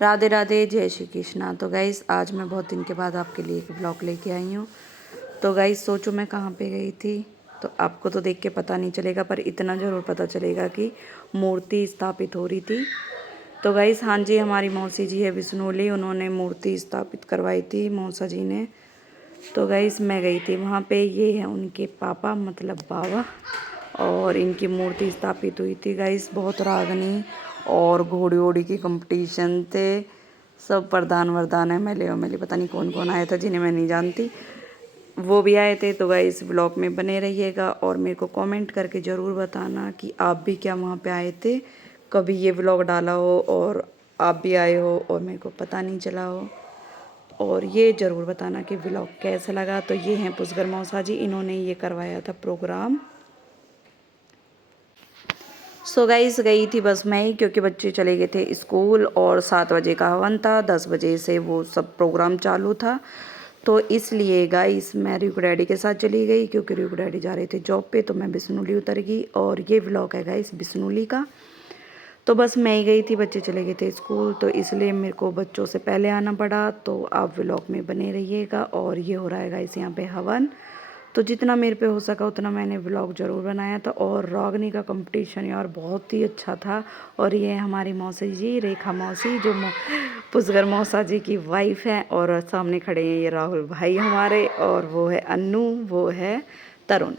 राधे राधे, जय श्री कृष्णा। तो गाइस आज मैं बहुत दिन के बाद आपके लिए एक ब्लॉग लेके आई हूँ। तो गाइस सोचो मैं कहाँ पे गई थी। तो आपको तो देख के पता नहीं चलेगा, पर इतना ज़रूर पता चलेगा कि मूर्ति स्थापित हो रही थी। तो गाइस हाँ जी, हमारी मौसी जी है बिश्नोली, उन्होंने मूर्ति स्थापित करवाई थी मौसा जी ने। तो गाइस मैं गई थी वहाँ पे। ये है उनके पापा मतलब बाबा, और इनकी मूर्ति स्थापित हुई थी। गाइस बहुत रागनी और घोड़ी वोड़ी की कंपटीशन थे। सब प्रधान वरदान MLA पता नहीं कौन कौन आया था जिन्हें मैं नहीं जानती, वो भी आए थे। तो गाइस ब्लॉग में बने रहिएगा और मेरे को कमेंट करके ज़रूर बताना कि आप भी क्या वहाँ पे आए थे, कभी ये ब्लॉग डाला हो और आप भी आए हो और मेरे को पता नहीं चला हो। और ये ज़रूर बताना कि व्लॉग कैसा लगा। तो ये हैं पुष्कर मौसा जी, इन्होंने ये करवाया था प्रोग्राम। सो गाइस गई थी बस मैं ही, क्योंकि बच्चे चले गए थे स्कूल और 7 बजे का हवन था, 10 बजे से वो सब प्रोग्राम चालू था। तो इसलिए गाइस मैं रिकू डैडी के साथ चली गई, क्योंकि रिकू डैडी जा रहे थे जॉब पे। तो मैं बिश्नोली उतर गई और ये व्लॉग है गाइस बिश्नोली का। तो बस मैं ही गई थी, बच्चे चले गए थे स्कूल, तो इसलिए मेरे को बच्चों से पहले आना पड़ा। तो आप व्लॉग में बने रहिएगा। और ये हो रहा है गाइस यहाँ पे हवन। तो जितना मेरे पे हो सका उतना मैंने व्लॉग ज़रूर बनाया था। और रागनी का कंपटीशन यार बहुत ही अच्छा था। और ये हमारी मौसी जी रेखा मौसी, जो पुष्कर मौसा जी की वाइफ है। और सामने खड़े हैं ये राहुल भाई हमारे, और वो है अन्नू, वो है तरुण।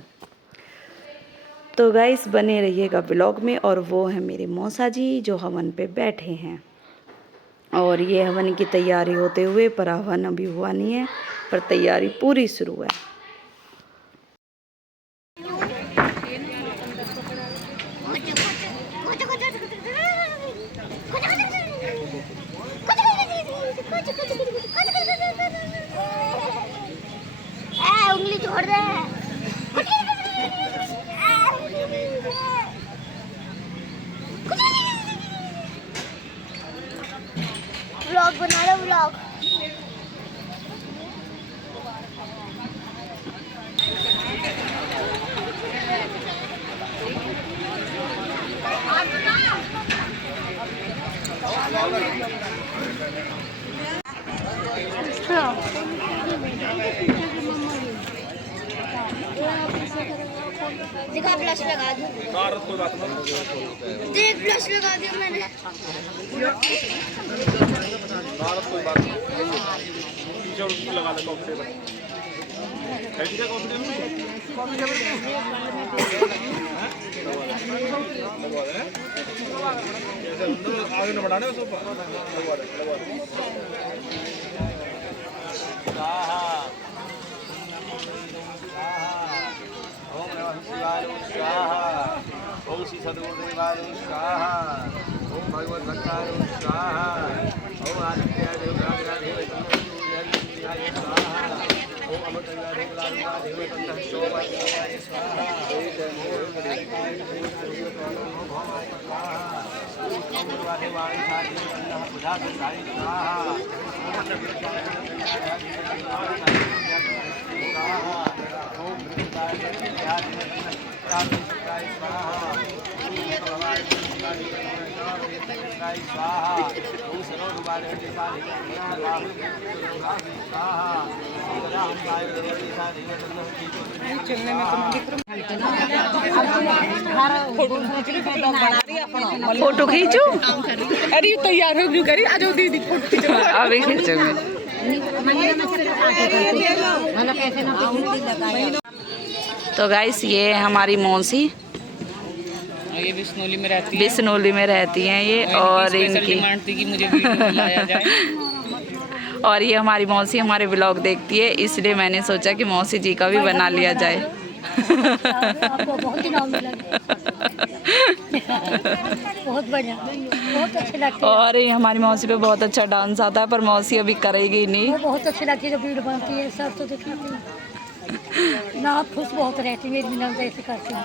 तो गाइस बने रहिएगा ब्लॉग में। और वो है मेरे मौसा जी जो हवन पे बैठे हैं। और ये हवन की तैयारी होते हुए, पर हवन अभी हुआ नहीं है, पर तैयारी पूरी शुरू है। उंगली छोड़ दे। व्लॉग बना लो व्लॉग। देखा ब्लश लगा दूं। देख ब्लश लगा दिया मैंने। लगा ले कॉफी टेबल। कैसी है कॉफी टेबल? कॉफी टेबल लगवा दे। जैसे अंदर आगे न बढ़ाने उसको लगवा दे। ओम नमः शिवाय स्वाहा। ओम श्री सद्गुरुदेवाय स्वाहा। ओम भगवत भक्ताय स्वाहा। ओम आदित्याय देवराजाय देवताय स्वाहा। ओम अमृताय देवलाय देवतंत्र शोभाय स्वाहा। ओम देवताय भवाय स्वाहा। ओम गुरुदेवाय स्वाहा। बुधाय स्वाहा। ओम चलने में फोटो खींचो। अरे तैयार हो करी, आ जाओ दीदी फोटो खींचो। अभी खींचोगे। तो गाइस ये है हमारी मौसी, ये बिश्नोली में रहती है। बिश्नोली में रहती हैं ये। और इनकी डिमांड थी कि मुझे वीडियो में लाया जाए। और ये हमारी मौसी हमारे व्लॉग देखती है, इसलिए मैंने सोचा कि मौसी जी का भी बना लिया जाए। आपको बहुत ही नाम मिला। बहुत बढ़िया, बहुत अच्छे लगते हैं। और ये हमारी मौसी पे बहुत अच्छा डांस आता है, पर मौसी अभी करेगी नहीं। वो बहुत अच्छी लगती है जब भीड़ बनती है, सब तो दिखाती है ना। आप खुश बहुत रहती है, मेरी नंद ऐसे करती है।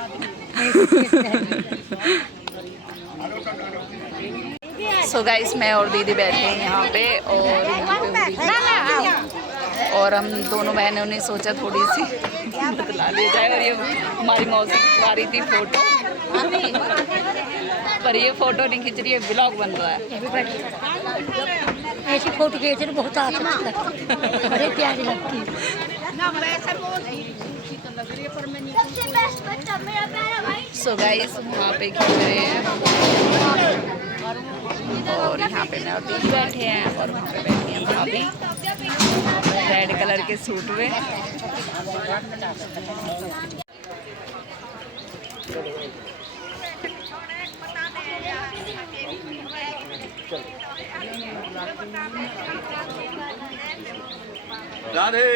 सो गाइस मैं और दीदी बैठे हैं यहाँ पे, और यहाँ पे और हम दोनों बहनों ने सोचा थोड़ी सी बतला ली जाए। और ये हमारी मौसी आ रही थी फोटो। पर ये फोटो नहीं खींच रही है, ब्लॉग बन रहा है। ऐसी फोटो खींचने में बहुत अच्छा लगता है, बड़े प्यारी लगती है। सो गाइस वहाँ पे खींच रहे हैं और यहाँ पे मैं और दीदी बैठे हैं और वहाँ पे बैठी हैं भाभी रेड कलर के सूट में। राधे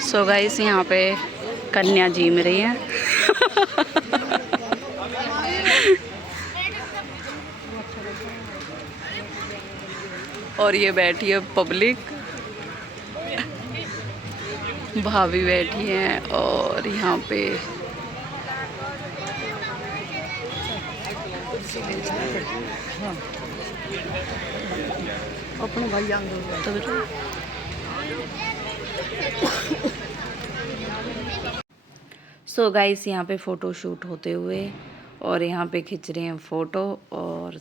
सो गाइस यहाँ पे कन्या जीम रही है। और ये बैठी है पब्लिक, भाभी बैठी हैं और यहाँ पे अपने भाई सो गाइस यहाँ पे फ़ोटो शूट होते हुए और यहाँ पे खिंच रहे हैं फ़ोटो और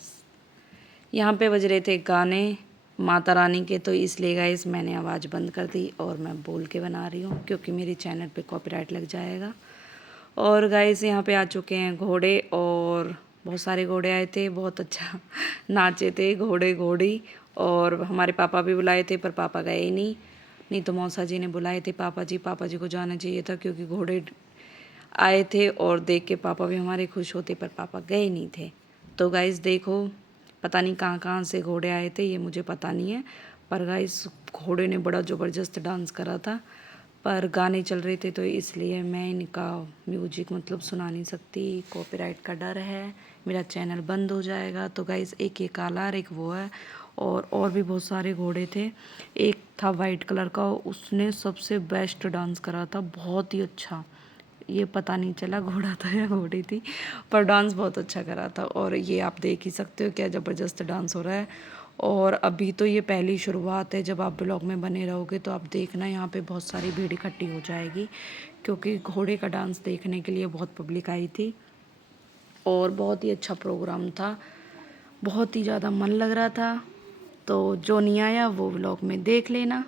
यहाँ पे बज रहे थे गाने माता रानी के, तो इसलिए गाइस मैंने आवाज़ बंद कर दी और मैं बोल के बना रही हूँ क्योंकि मेरे चैनल पे कॉपीराइट लग जाएगा। और गाइस यहाँ पे आ चुके हैं घोड़े और बहुत सारे घोड़े आए थे, बहुत अच्छा नाचे थे घोड़े घोड़ी। और हमारे पापा भी बुलाए थे पर पापा गए ही नहीं तो मौसा जी ने बुलाए थे पापा जी को जाना चाहिए था क्योंकि घोड़े आए थे और देख के पापा भी हमारे खुश होते पर पापा गए नहीं थे। तो गाइस देखो पता नहीं कहाँ से घोड़े आए थे, ये मुझे पता नहीं है, पर गाइस घोड़े ने बड़ा ज़बरदस्त डांस करा था पर गाने चल रहे थे तो इसलिए मैं इनका म्यूजिक मतलब सुना नहीं सकती, कॉपीराइट का डर है, मेरा चैनल बंद हो जाएगा। तो गाइस एक ये काला और एक वो है और भी बहुत सारे घोड़े थे। एक था वाइट कलर का, उसने सबसे बेस्ट डांस करा था, बहुत ही अच्छा, ये पता नहीं चला घोड़ा था या घोड़ी थी पर डांस बहुत अच्छा करा था। और ये आप देख ही सकते हो क्या ज़बरदस्त डांस हो रहा है। और अभी तो ये पहली शुरुआत है, जब आप ब्लॉग में बने रहोगे तो आप देखना यहाँ पे बहुत सारी भीड़ इकट्ठी हो जाएगी क्योंकि घोड़े का डांस देखने के लिए बहुत पब्लिक आई थी और बहुत ही अच्छा प्रोग्राम था, बहुत ही ज़्यादा मन लग रहा था। तो जो नहीं आया वो ब्लॉग में देख लेना।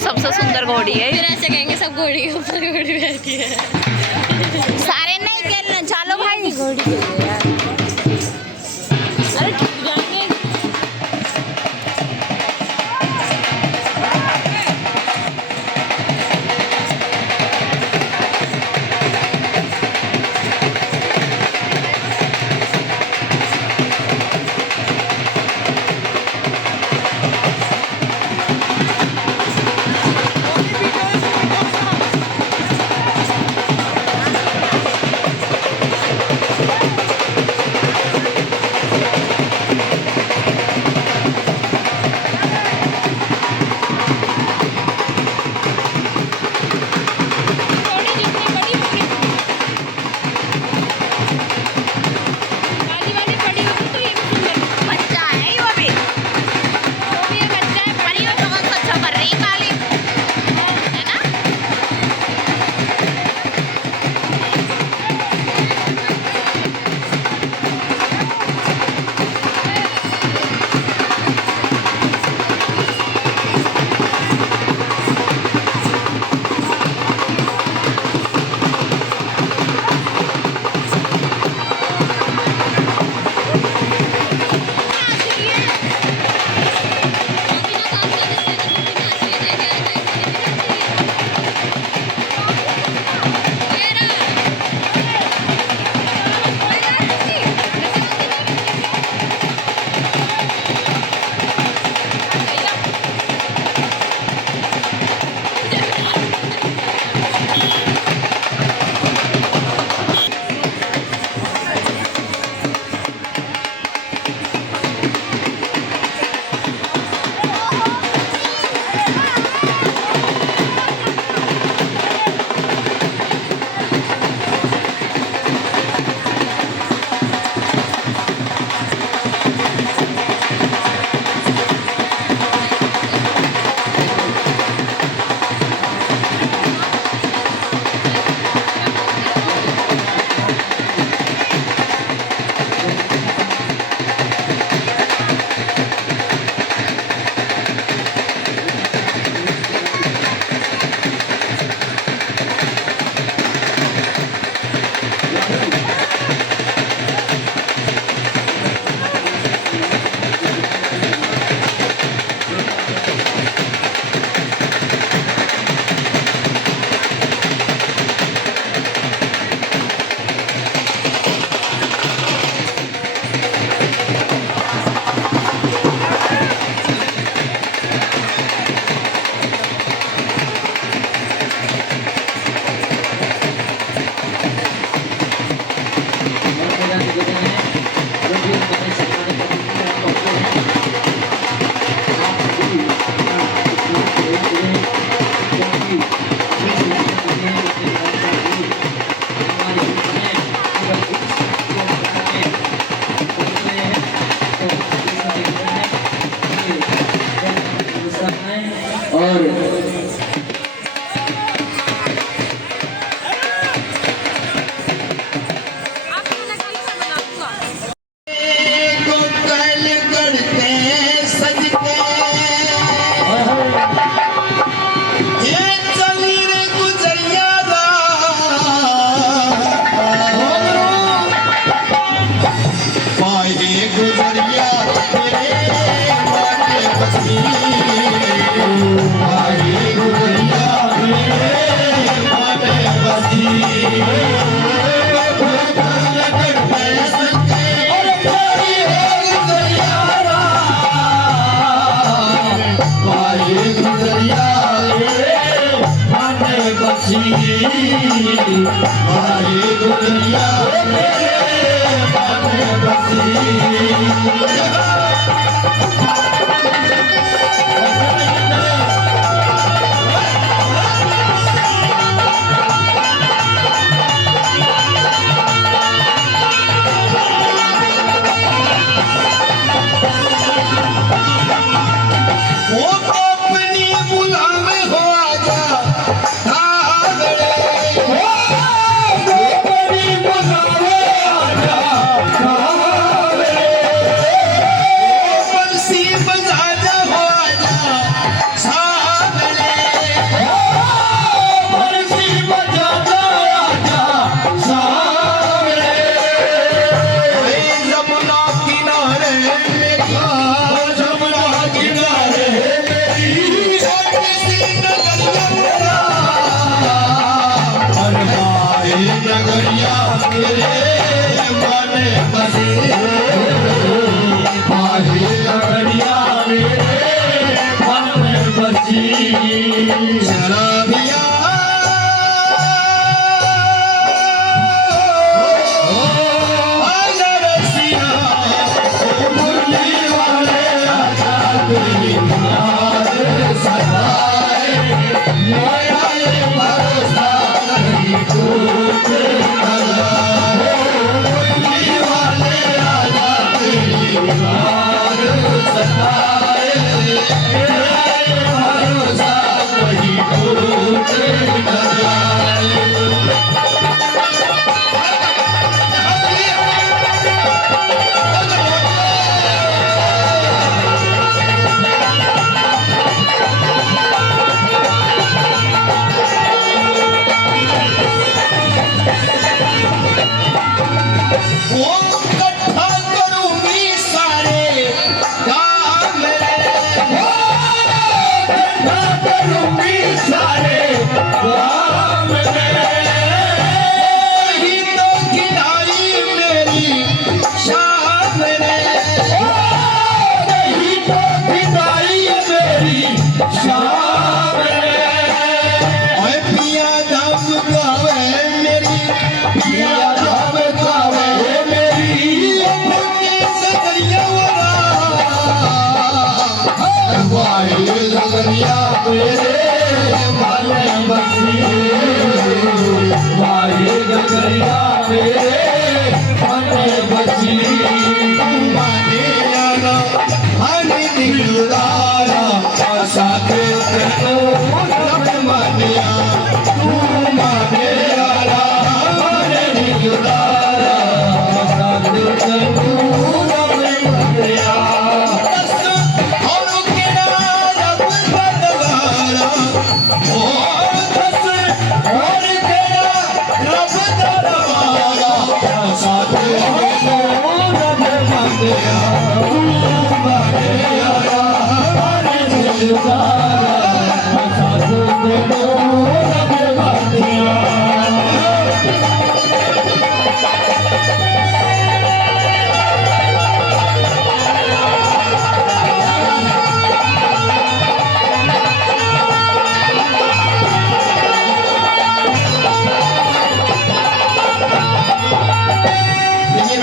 सबसे सुंदर घोड़ी है। फिर ऐसे कहेंगे सब घोड़ी के ऊपर घोड़ी बैठी है। सारे नहीं खेलना, चलो भाई। घोड़ी यार, अरे जाने बच्चा है वो भी, पर ये बहुत अच्छा कर रही है काली, है ना।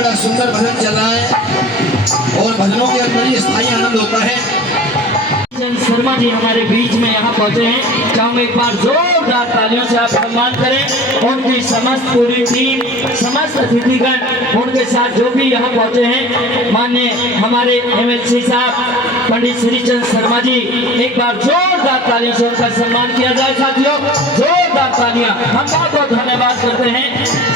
बड़ा सुंदर भजन चल रहा है और भजनों के अंदर ही स्थायी आनंद होता है। शर्मा जी हमारे बीच में यहाँ पहुंचे हैं, चाहूँ एक बार जोरदार तालियों से आप सम्मान करें। उनकी समस्त पूरी टीम, समस्त अतिथिगण, उनके साथ जो भी यहाँ पहुंचे हैं, माननीय हमारे MLC साहब पंडित श्रीचंद शर्मा जी, एक बार जोरदार तालियों से उनका सम्मान किया जाए। साथियों जोरदार तालियां हम बहुत बहुत धन्यवाद करते हैं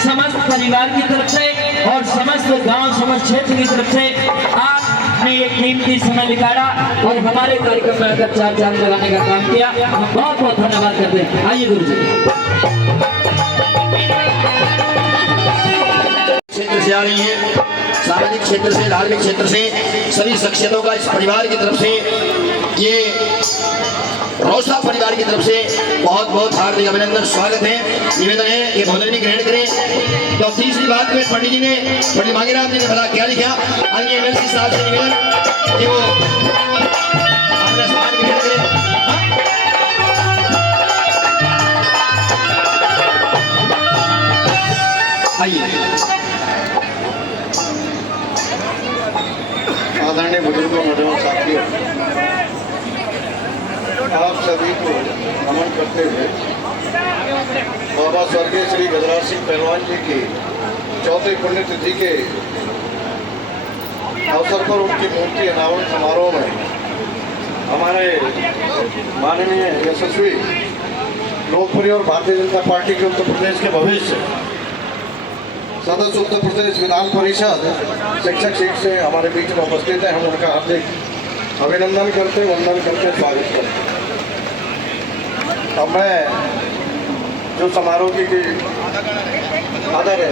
समस्त परिवार की तरफ से और समस्त गांव समस्त क्षेत्र की तरफ से। आपने एक कीमती समय निकाला और हमारे कार्यक्रम में आकर चार चांद लगाने का काम किया, हम बहुत बहुत धन्यवाद करते हैं। आइए गुरु जी। क्षेत्र से आ रही है, सामाजिक क्षेत्र से, धार्मिक क्षेत्र से, सभी शख्सियतों का इस परिवार की तरफ से, ये रोशा परिवार की तरफ से बहुत बहुत हार्दिक अभिनंदन, स्वागत है। निवेदन है ये भोजन भी ग्रहण करें। तो तीसरी बात में पंडित जी ने, पंडित मांगेराम जी ने भला क्या लिखा, आइए MLC साहब से निवेदन कि वो अपना स्थान ग्रहण करें। आइए। आदरणीय बुजुर्गों, नौजवान साथियों, आप सभी को नमन करते हुए बाबा स्वर्गीय श्री गजराज सिंह पहलवान जी की चौथी पुण्यतिथि के अवसर पर उनकी मूर्ति अनावरण समारोह में हमारे माननीय यशस्वी लोकप्रिय और भारतीय जनता पार्टी के उत्तर प्रदेश के भविष्य सदस्य उत्तर प्रदेश विधान परिषद शिक्षक सीट से हमारे बीच में उपस्थित है। हम उनका हार्दिक अभिनंदन करते, वंदन करते, स्वागत करते। अब मैं जो समारोह की आदर है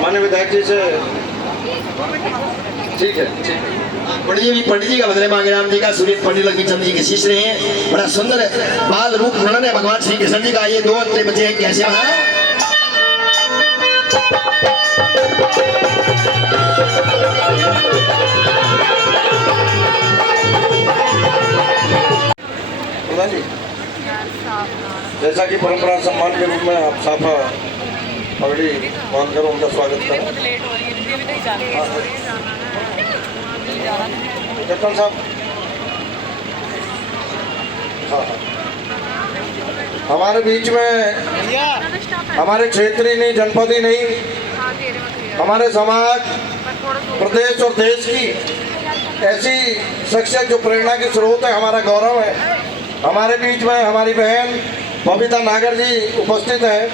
माननीय विधायक जी से, ठीक है पंडित जी का बदले मांगेराम जी का, सूर्य पंडित लक्ष्मी चंद जी के शिष्य रहे हैं। बड़ा सुंदर बाल रूप वर्णन है भगवान श्री कृष्ण जी का। ये दो अंतरे बच्चे हैं, कैसे बनाए। जी जैसा कि परंपरा सम्मान के रूप में आप साफा पगड़ी बांधकर उनका स्वागत करें। कैप्टन साहब, हाँ, हमारे बीच में हमारे क्षेत्रीय नहीं, जनपदी नहीं, हमारे समाज, प्रदेश और देश की ऐसी शख्सियत जो प्रेरणा की स्रोत है, हमारा गौरव है। हमारे बीच में हमारी बहन बबीता नागर जी उपस्थित हैं।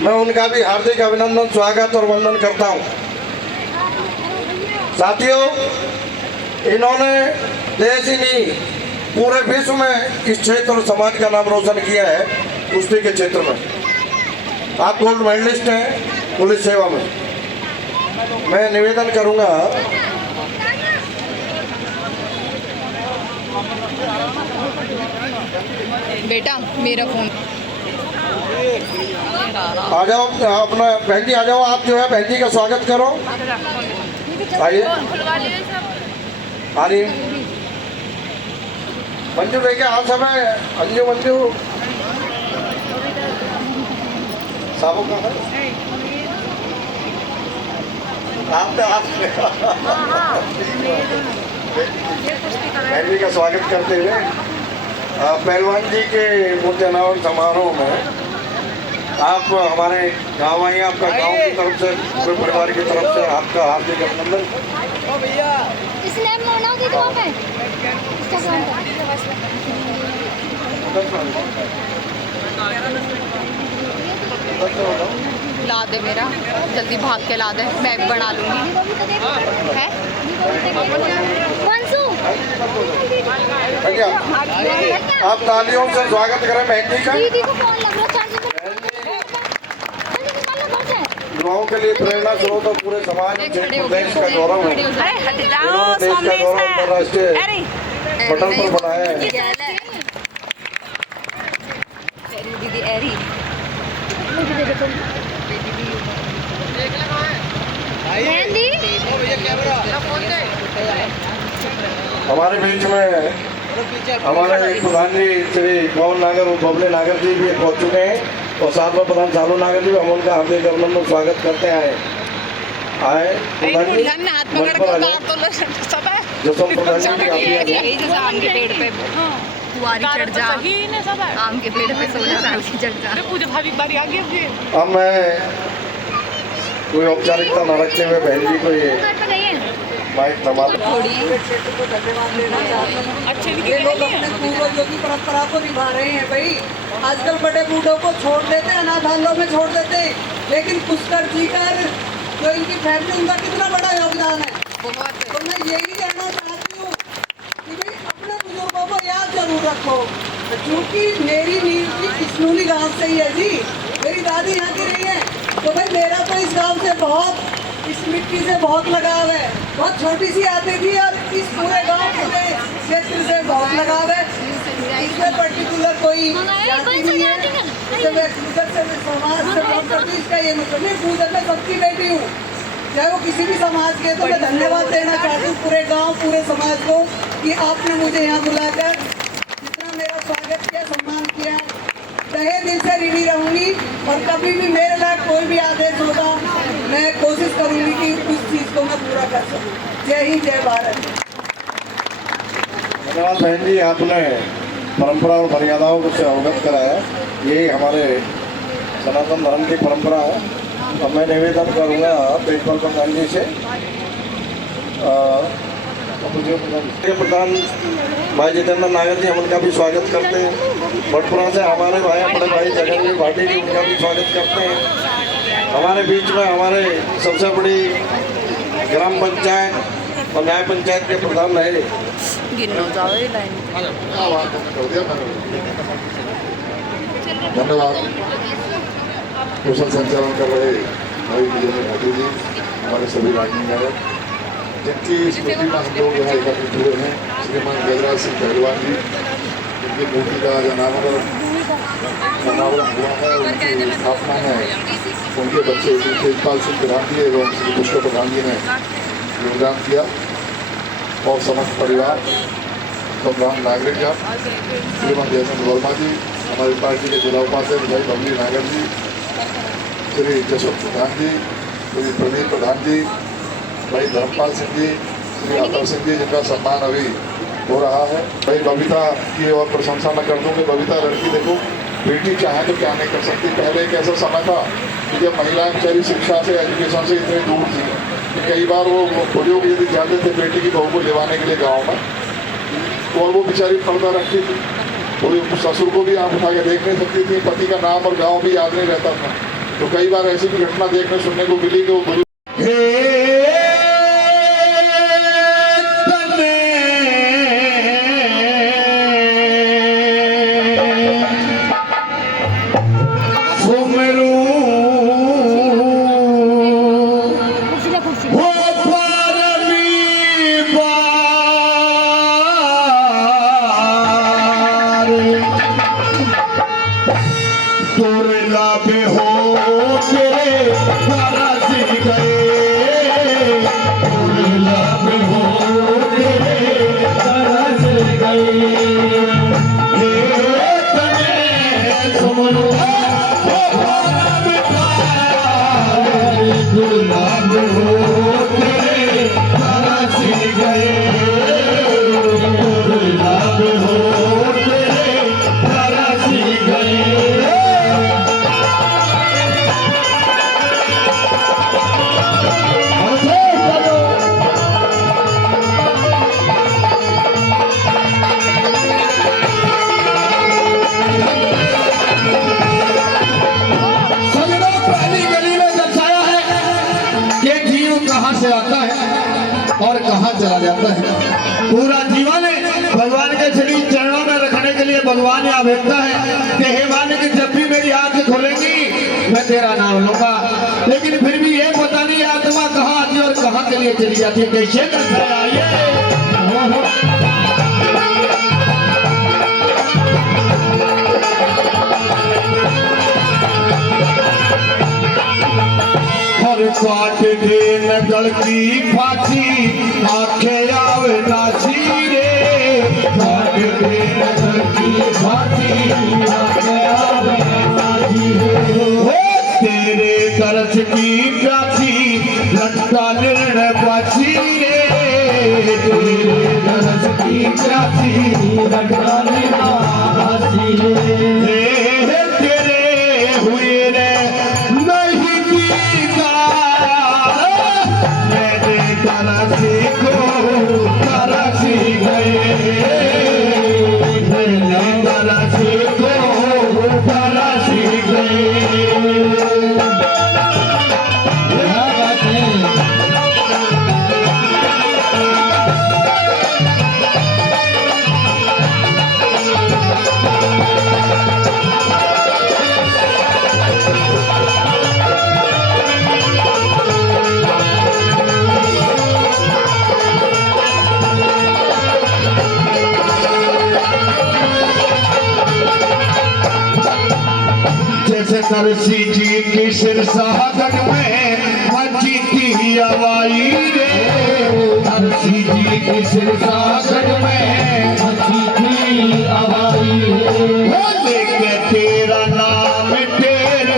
मैं उनका भी हार्दिक अभिनंदन, स्वागत और वंदन करता हूं। साथियों, इन्होंने देश ही नहीं पूरे विश्व में इस क्षेत्र और समाज का नाम रोशन किया है। कुश्ती के क्षेत्र में आप गोल्ड मेडलिस्ट हैं पुलिस सेवा में। मैं निवेदन करूंगा बेटा मेरा फोन आ जाओ, अपना बहन जी आ जाओ, आप जो है बहन जी का स्वागत करो। आइए आ रही मंजू लेके आ सब है। अंजू मंजू साबु का है बहन जी का स्वागत करते हुए पहलवान जी के मूर्ति अनावरण समारोह में आप हमारे गाँव आए, आपका गांव की तरफ से, पूरे परिवार की तरफ से आपका हार्दिक अभिनंदन। ला दे मेरा, जल्दी भाग के ला दे, मैं भी बना लूँगी। है भैया आप तालियों से स्वागत करें बहन जी का। युवाओं के लिए प्रेरणा स्रोत और पूरे समाज में देश का गौरव है। इन्होंने देश का गौरव अंतर्राष्ट्रीय पटल पर बनाया है। दीदी एरी हमारे बीच में हमारे प्रधान जी श्री पवन नागर और बबले नागर जी भी पहुंच चुके हैं और साथ में प्रधान सालू नागर जी भी, हम उनका हार्दिक अभिनंदन स्वागत करते हैं। आए प्रधान जी मंच पर आ जाए। जसवंत प्रधान जी आप भी आ जाए। यही जैसे आम के पेड़ पे कुआरी चढ़ जा, आम के पेड़ पे 16 साल की चढ़ जा। अब मैं कोई औपचारिकता न रखते हुए बहन जी को ये माइक थमा ये लोग अपने पूर्वजों की परंपरा को निभा रहे हैं भाई। आजकल बड़े बूढ़ों को छोड़ देते हैं, अनाथालयों में छोड़ देते हैं, लेकिन पुष्कर जी का जो इनकी फैमिली, उनका कितना बड़ा योगदान है। तो मैं यही कहना चाहती हूँ कि भाई अपने बुजुर्गों को याद जरूर रखो। क्योंकि मेरी नींव की किसनूली गांव से ही है जी, मेरी दादी यहाँ की रही है, तो भाई मेरा तो इस गांव से बहुत, इस मिट्टी से बहुत लगाव है। बहुत छोटी सी आती थी और इस पूरे गांव पूरे क्षेत्र से बहुत लगाव है। इसमें पर्टिकुलर कोई जाति नहीं है, इससे व्यक्तिगत से समाज से बात करती, इसका ये मतलब नहीं। पूजन में सबकी बेटी हूँ, चाहे वो किसी भी समाज के। तो मैं धन्यवाद देना चाहती हूँ पूरे गाँव, पूरे समाज को कि आपने मुझे यहाँ बुलाकर जितना मेरा स्वागत किया, सम्मान किया। तहे दिल से ऋणी रहूंगी और कभी भी मेरे लायक कोई भी आदेश होगा, मैं कोशिश करूंगी कि उस चीज़ को मैं पूरा कर सकूं। जय हिंद, जय भारत। धन्यवाद बहन जी, आपने परंपरा और मर्यादाओं को से अवगत कराया। यही हमारे सनातन धर्म की परंपरा है। अब मैं निवेदन करूँगा पेशवाल प्रधान जी से। प्रधान भाई जितेंद्र नागर जी, हम उनका भी स्वागत करते हैं। भटपुरा से हमारे भाई, अपने भाई जगन भाटी जी, उनका भी स्वागत करते हैं। हमारे बीच में हमारे सबसे बड़ी ग्राम पंचायत और न्याय पंचायत के प्रधान रहे। धन्यवाद। कुशल संचालन कर रहे भाई विजय भाटी जी, हमारे सभी राजनीतिक नायक जिनकी स्मृति में हम लोग यहाँ एकत्रित हुए हैं। श्रीमान गजराज सिंह पहलवान जी, जिनकी मूर्ति का अनावरण हुआ है, उनकी स्थापना है, उनके बच्चे श्री तेजपाल सिंह प्रधान जी एवं श्री पुष्कर प्रधान जी ने योगदान किया, और समस्त परिवार, सम्रान नागरिक जन, श्रीमान जयचंद वर्मा जी, हमारी पार्टी के जिला उपाध्यक्ष भाई बबली नागर जी, श्री जसवंत प्रधान जी, श्री प्रदीप प्रधान जी, भाई धर्मपाल सिंह जी, श्री अतर सिंह जी, जिनका सम्मान अभी हो रहा है। भाई बबीता की और प्रशंसा मैं कर दूँ कि बबीता लड़की देखो, बेटी चाहे तो क्या नहीं कर सकती। पहले एक ऐसा समय था कि जब महिलाएं बेचारी शिक्षा से, एजुकेशन से इतनी दूर थी कि कई बार वो बुजुर्ग यदि जाते थे बेटी की बहू को लेवाने के लिए गाँव में, और वो बेचारी पर्दा रखती थी, वो ससुर को भी आँख उठा के देख नहीं सकती थी, पति का नाम और गाँव भी याद नहीं रहता था। तो कई बार ऐसी भी घटना देखने सुनने को मिली कि वो और कहाँ चला जाता है। पूरा जीवन भगवान के श्री चरणों में रखने के लिए भगवान यहाँ भेजता है कि हे मालिक, जब भी मेरी आंख खोलेगी मैं तेरा नाम लूंगा। लेकिन फिर भी ये पता नहीं आत्मा कहाँ आती है और कहाँ के लिए चली जाती है। कैसे दर्शाया ये काट दे नगल की फांसी, आंखें आवे नाची रे। काट दे नगल की फांसी, आंखें आवे नाची रे। तेरे तरस की प्यासी लटका निर्णय बासी रे तेरे दरस की प्यासी लटका निर्णय रे तेरे हुए रे नहीं दीदार मैंने तरसी को तरसी गए मैंने तरसी को तरसी गए। जैसे नरसी जी की सिरसागन में मची थी हवाई रे नरसी जी की सिरसागन में मची थी हवाई लेके तेरा नाम टेर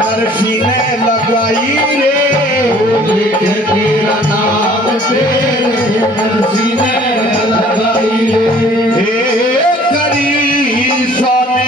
नरसी ने लगाई रे लेके तेरा नाम टेर नरसी ने लगाई रे करी सोने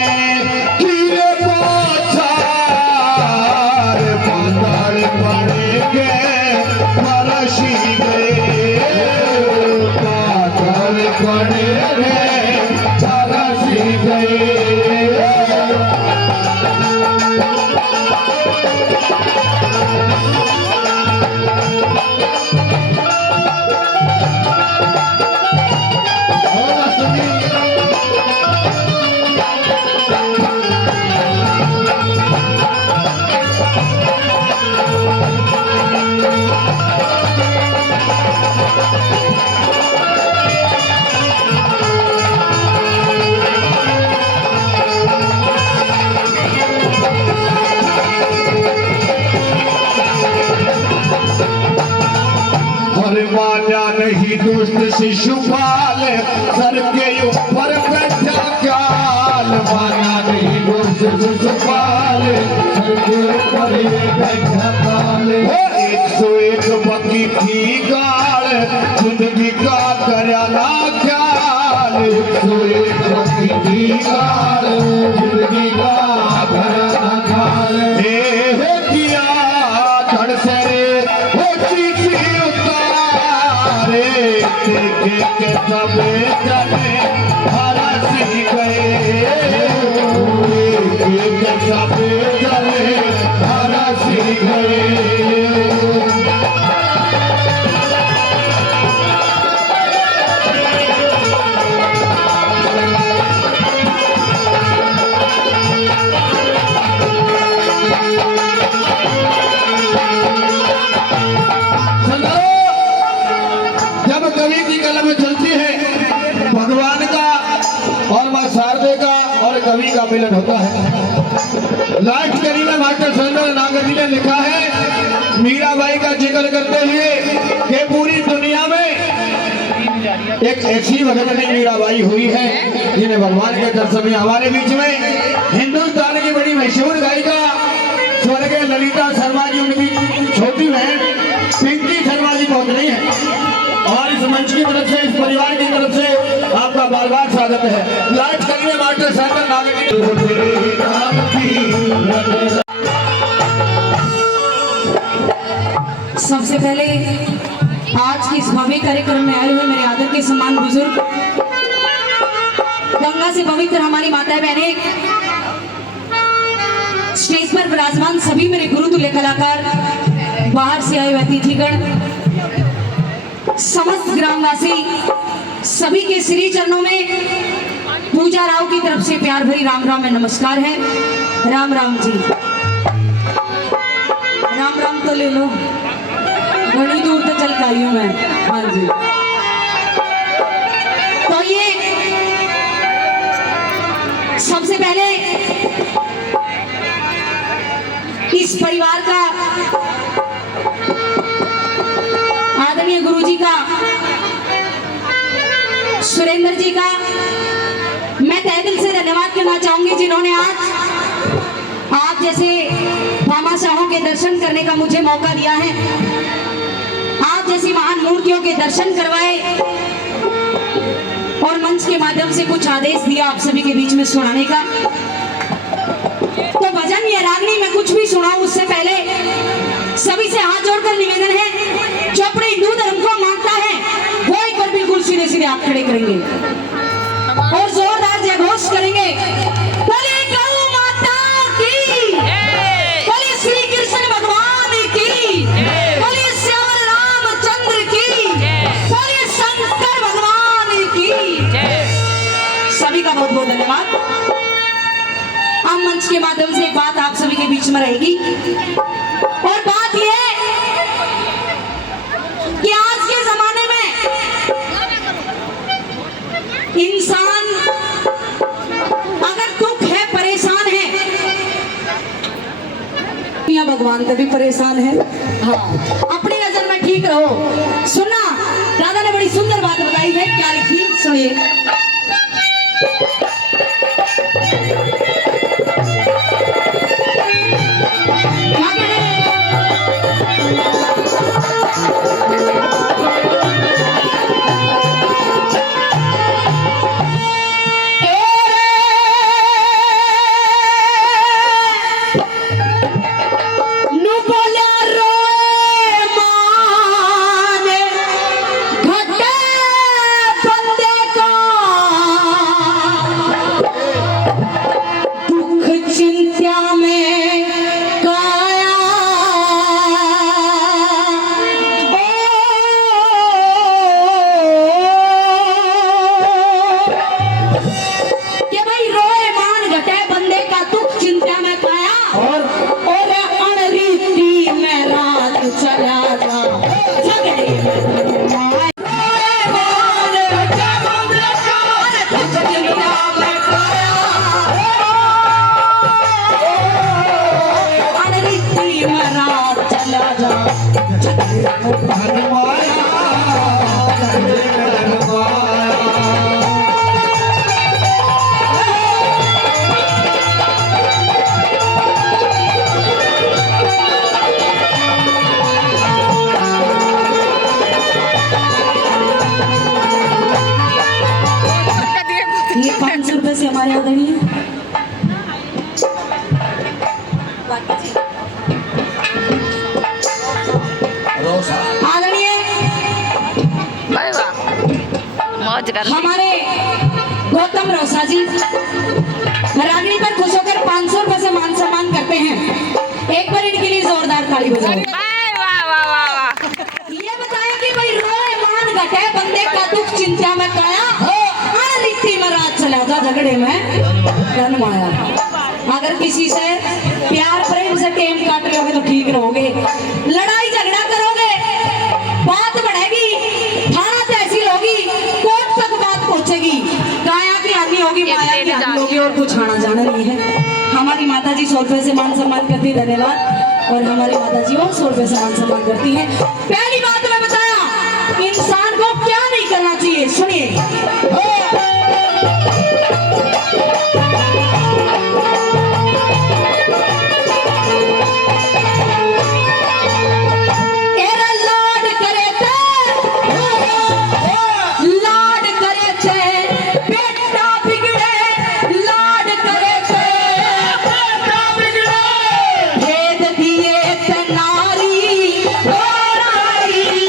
मान्या नहीं दुष्ट शिशुपाल सर के ऊपर बैठा काल मान्या नहीं दुष्ट शिशुपाल सर के ऊपर बैठा काल 101 बकी थी गाल जिंदगी का करना ख्याल 101 बकी थी गाल जिंदगी का करना ख्याल किया धड़ से के सबे चले हरसी गए के सबे चले हरसी गए। कवि की कलम चलती है भगवान का और मां शारदे का और कवि का मिलन होता है। लास्ट कड़ी में मास्टर संजय नागर जी ने लिखा है मीराबाई का जिक्र करते हुए कि पूरी दुनिया में एक ऐसी भगवती मीराबाई हुई है जिन्हें भगवान के दर्शन में हमारे बीच में हिंदुस्तान की बड़ी मशहूर गायिका स्वर्गीय ललिता शर्मा जी उनकी छोटी बहन पिंकी शर्मा जी पहुंच रही है और इस मंच की तरफ से इस परिवार की तरफ से आपका बार बार स्वागत है। लाइट करिए मास्टर साइकिल सबसे पहले आज के इस भव्य कार्यक्रम में आए हुए मेरे आदर के सम्मान बुजुर्ग गंगा से पवित्र हमारी माताएं बहनें स्टेज पर विराजमान सभी मेरे गुरु तुल्य कलाकार बाहर से आए हुए अतिथिगण समस्त ग्रामवासी सभी के श्री चरणों में पूजा राव की तरफ से प्यार भरी राम राम में नमस्कार है। राम राम जी राम राम तो ले लो बड़ी दूर तो चल आई हूं मैं। हाँ जी तो ये सबसे पहले इस परिवार का आदरणीय गुरुजी का सुरेंद्र जी का मैं तहे दिल से धन्यवाद करना चाहूंगी जिन्होंने आज आप जैसे भामाशाहों के दर्शन करने का मुझे मौका दिया है, आप जैसी महान मूर्तियों के दर्शन करवाए और मंच के माध्यम से कुछ आदेश दिया आप सभी के बीच में सुनाने का। तो भजन या रागनी में कुछ भी सुनाऊं उससे पहले सभी से हाथ जोड़कर निवेदन है, जो अपने हिंदू धर्म को मानता है वो एक बार बिल्कुल सीधे सीधे हाथ खड़े करेंगे और जोरदार जय घोष करेंगे। बोले गौ माता की, बोले श्री कृष्ण भगवान की, बोले श्याम रामचंद्र की, बोले शंकर भगवान की। सभी का बहुत बहुत धन्यवाद। हम मंच के माध्यम से एक बात आप सभी के बीच में रहेगी और बात यह है कि आज के जमाने में इंसान अगर दुख है, परेशान है, या भगवान कभी परेशान है। हाँ, अपनी नजर में ठीक रहो। सुना, दादा ने बड़ी सुंदर बात बताई है, क्या लिखी सुनिए। ये 500 रुपए से हमारे आदरणीय मौज कर हमारे गौतम रोसा जी रागनी पर खुश होकर 500 रुपए से मान सम्मान करते हैं। एक बार इनके लिए जोरदार ताली बजाओ। ये बताया कि भाई रोए मान घटे बंदे का दुख चिंता में काया, रीति में रात चला जा झगड़े में धन माया। अगर किसी से प्यार प्रेम से टेम काट लोगे तो ठीक रहोगे, लड़ाई झगड़ा करोगे बात बढ़ेगी, थाना तहसील होगी, कोर्ट तक बात पहुंचेगी, काया की हानि होगी, माया की हानि होगी और कुछ आना जाना नहीं है। हमारी माता जी 100 रुपए से मान सम्मान करती है, धन्यवाद। और हमारी माता जी और 100 रुपए से मान सम्मान करती है। पहली बात मैं बताया इंसान को क्या नहीं करना चाहिए, सुनिए। नारी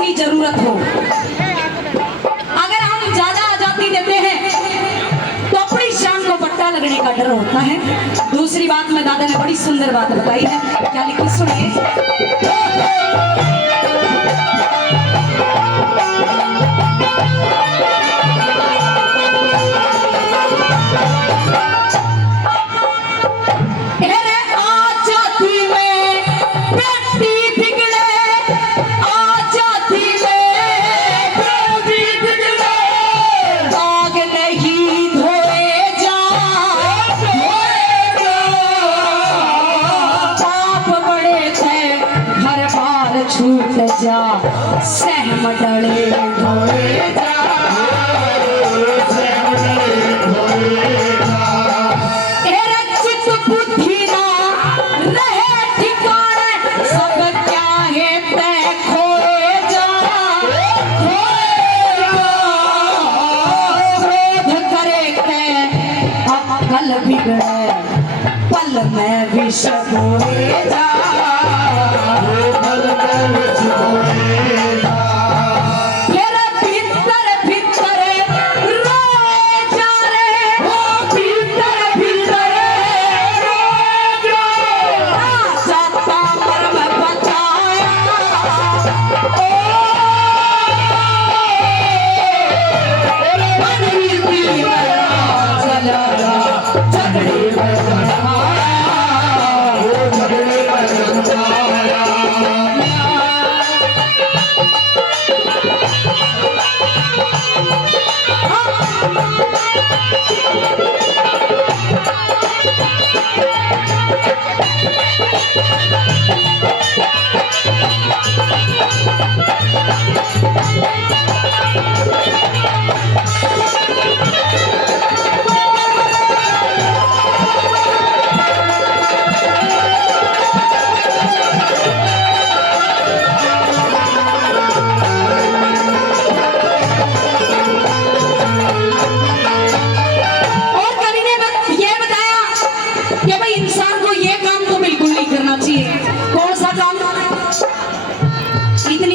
जितनी जरूरत हो। अगर हम ज्यादा आजादी देते हैं तो अपनी शान को पट्टा लगने का डर होता है। दूसरी बात में दादा ने बड़ी सुंदर बात बताई है, क्या लिखी सुनिए। छूट जा सहम डले ढोए जा, सहम डले ढोए जा। तेरा चित बुद्धि ना रहे ठिकाने, सब क्या है तय खोए जा, खोए जा। क्रोध करे तय अक्ल बिगड़े, पल में विष बोए जा,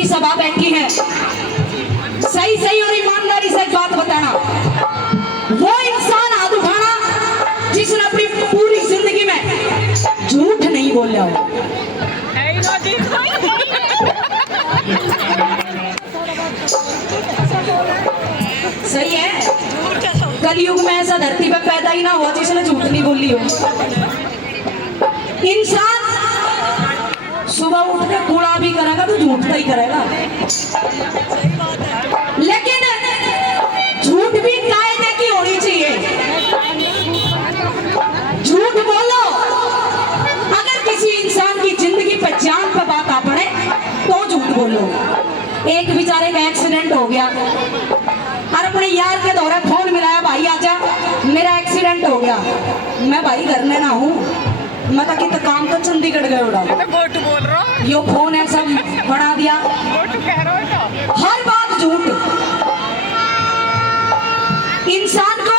सभा बैठी है, सही सही और ईमानदारी से एक बात बताना। वो इंसान हाथ उठाना जिसने अपनी पूरी जिंदगी में झूठ नहीं बोला हो। सही है, कलयुग में ऐसा धरती पे पैदा ही ना हुआ जिसने झूठ नहीं बोली हो। इंसान सुबह उठ के कूड़ा भी करेगा तो झूठ ही करेगा, लेकिन झूठ भी कायदे की होनी चाहिए। झूठ बोलो, अगर किसी इंसान की जिंदगी पे जान पे बात आ पड़े तो झूठ बोलो। एक बेचारे का एक्सीडेंट हो गया और अपने यार के दौरे फोन मिलाया, भाई आजा मेरा एक्सीडेंट हो गया। मैं भाई घर में ना हूँ, मैं तो कितना काम तो चंडीगढ़ गए उड़ा, यो फोन है सब बना दिया, हर बात झूठ। इंसान को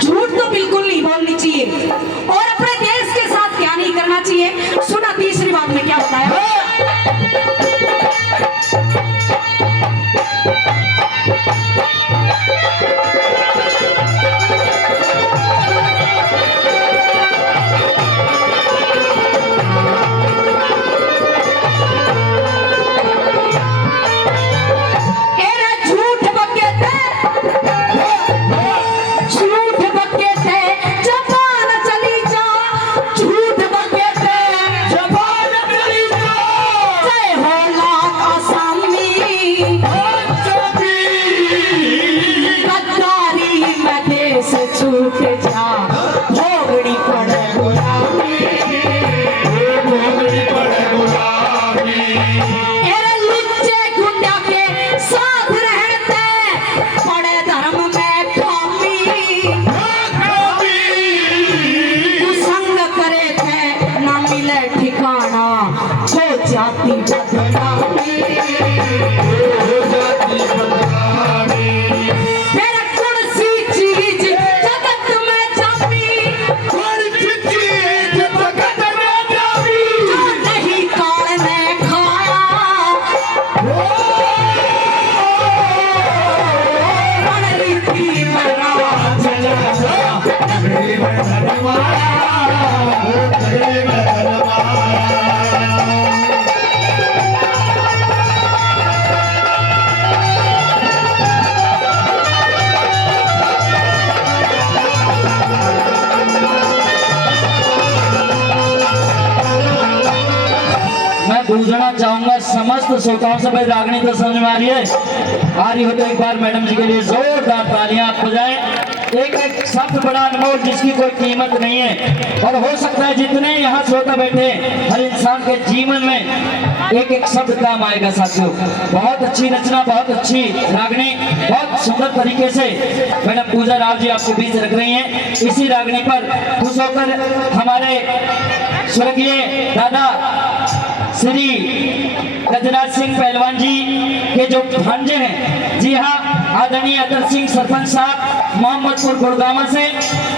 झूठ तो बिल्कुल नहीं बोलनी चाहिए और अपने देश के साथ क्या नहीं करना चाहिए। सुना तीसरी बात में क्या बताया। Oh! झगड़े में धन माया, झगड़े में धन माया। मैं पूछना चाहूंगा समस्त श्रोताओं से, भाई रागनी तो समझ में आ रही हो तो एक बार मैडम जी के लिए जोरदार तालियां आप बजाएं। एक एक शब्द बड़ा अनमोल जिसकी कोई कीमत नहीं है, और हो सकता है जितने यहाँ श्रोता बैठे हर इंसान के जीवन में एक एक शब्द काम आएगा। साथियों बहुत अच्छी रचना, बहुत अच्छी रागनी, बहुत सुंदर तरीके से मैडम पूजा राव जी आपके बीच रख रही हैं। इसी रागनी पर खुश होकर हमारे स्वर्गीय दादा श्री गजराज सिंह पहलवान जी के जो भांजे हैं, जी हाँ, आदरणीय अतर सिंह सरपंच साहब मोहम्मदपुर गुड़गांव से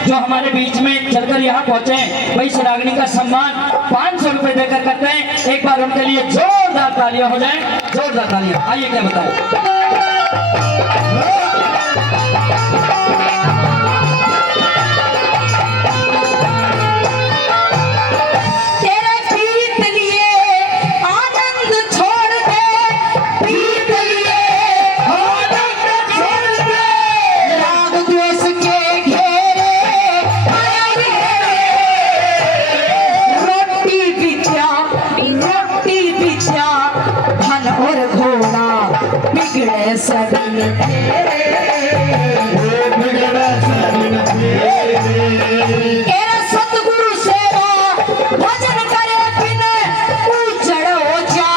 जो हमारे बीच में चलकर यहाँ पहुंचे हैं, वही रागनी का सम्मान 500 रुपए देकर करते हैं। एक बार उनके लिए जोरदार तालियां हो जाएं, जोरदार तालियां। आइए क्या बताएं। सतगुरु सेवा भजन करे बिन उजड़ हो जा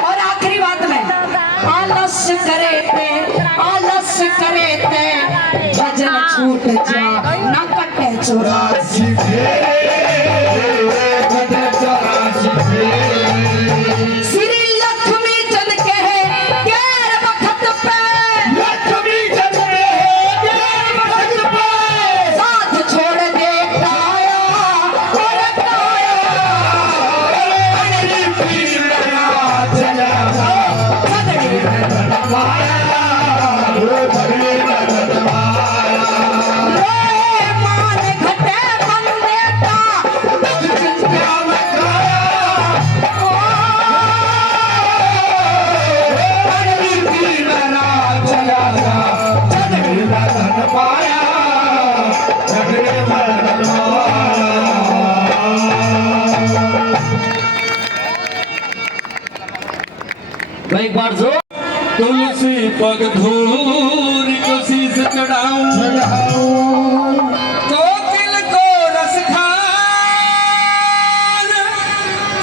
और आखिरी बात में आलस करे ते भजन छूट जा न कटे चौरासी एक बार जो तुलसी पग धूर को शीस चढ़ाऊं, कोकिल को रस खान,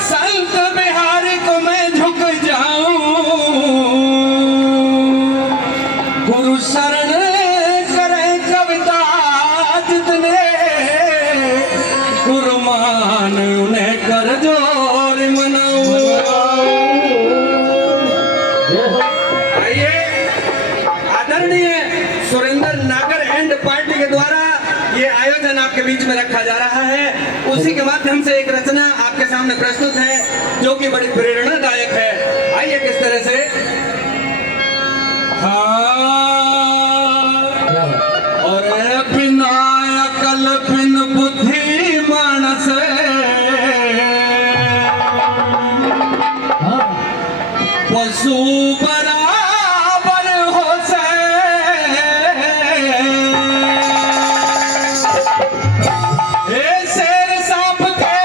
संत बिहारी को मैं झुक जाऊं, गुरु शरण करे कविता जितने, गुरु मान उन्हें कर जोर मनाऊं। सुरेंद्र नागर एंड पार्टी के द्वारा ये आयोजन आपके बीच में रखा जा रहा है। उसी के माध्यम से एक रचना आपके सामने प्रस्तुत है जो कि बड़ी प्रेरणादायक है। आइए किस तरह से। और बिना अकल बिन बुद्धि मानस, पशु बराबर हो से, शेर सांप के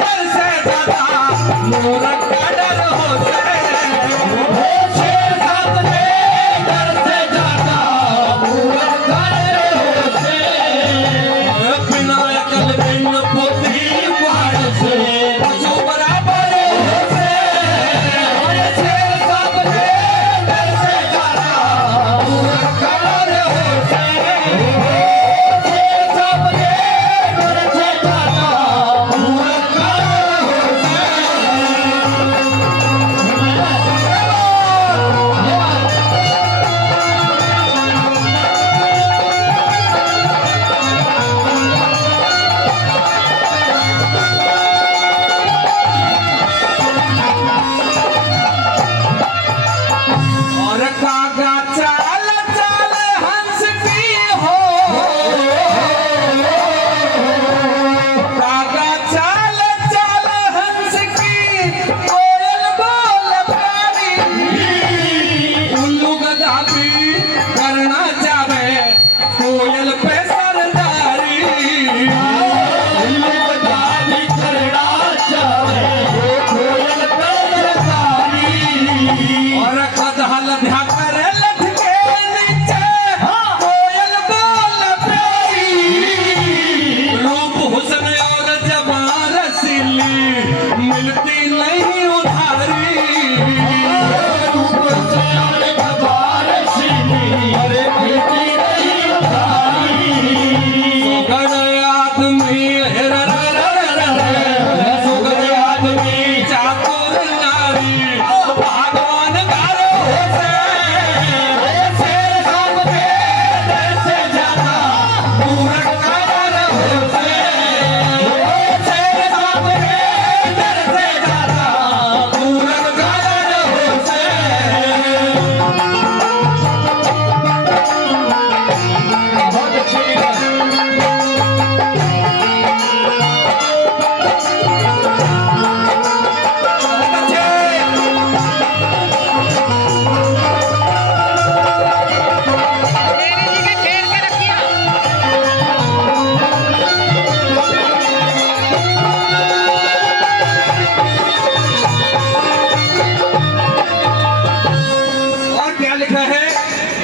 डर से ज्यादा मोर का डर हो से, शेर सांप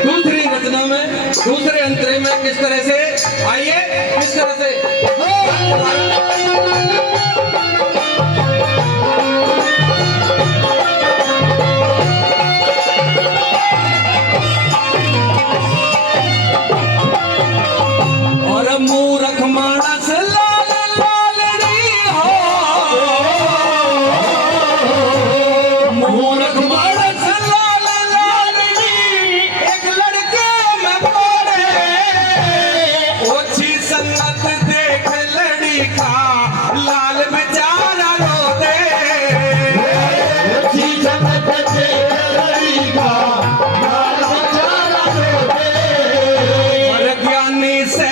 दूसरी रचना में, दूसरे अंतरे में किस तरह से, आइए किस तरह से और मूर्ख मानस लाल लालड़ी हो, मूर्ख मानस लाल लालड़ी एक लड़के में पड़े, ओछी संगत देख लड़ी का लाल बेचारा रो दे, ओछी संगत देख लड़ी का लाल बेचारा रो दे, और ज्ञानी से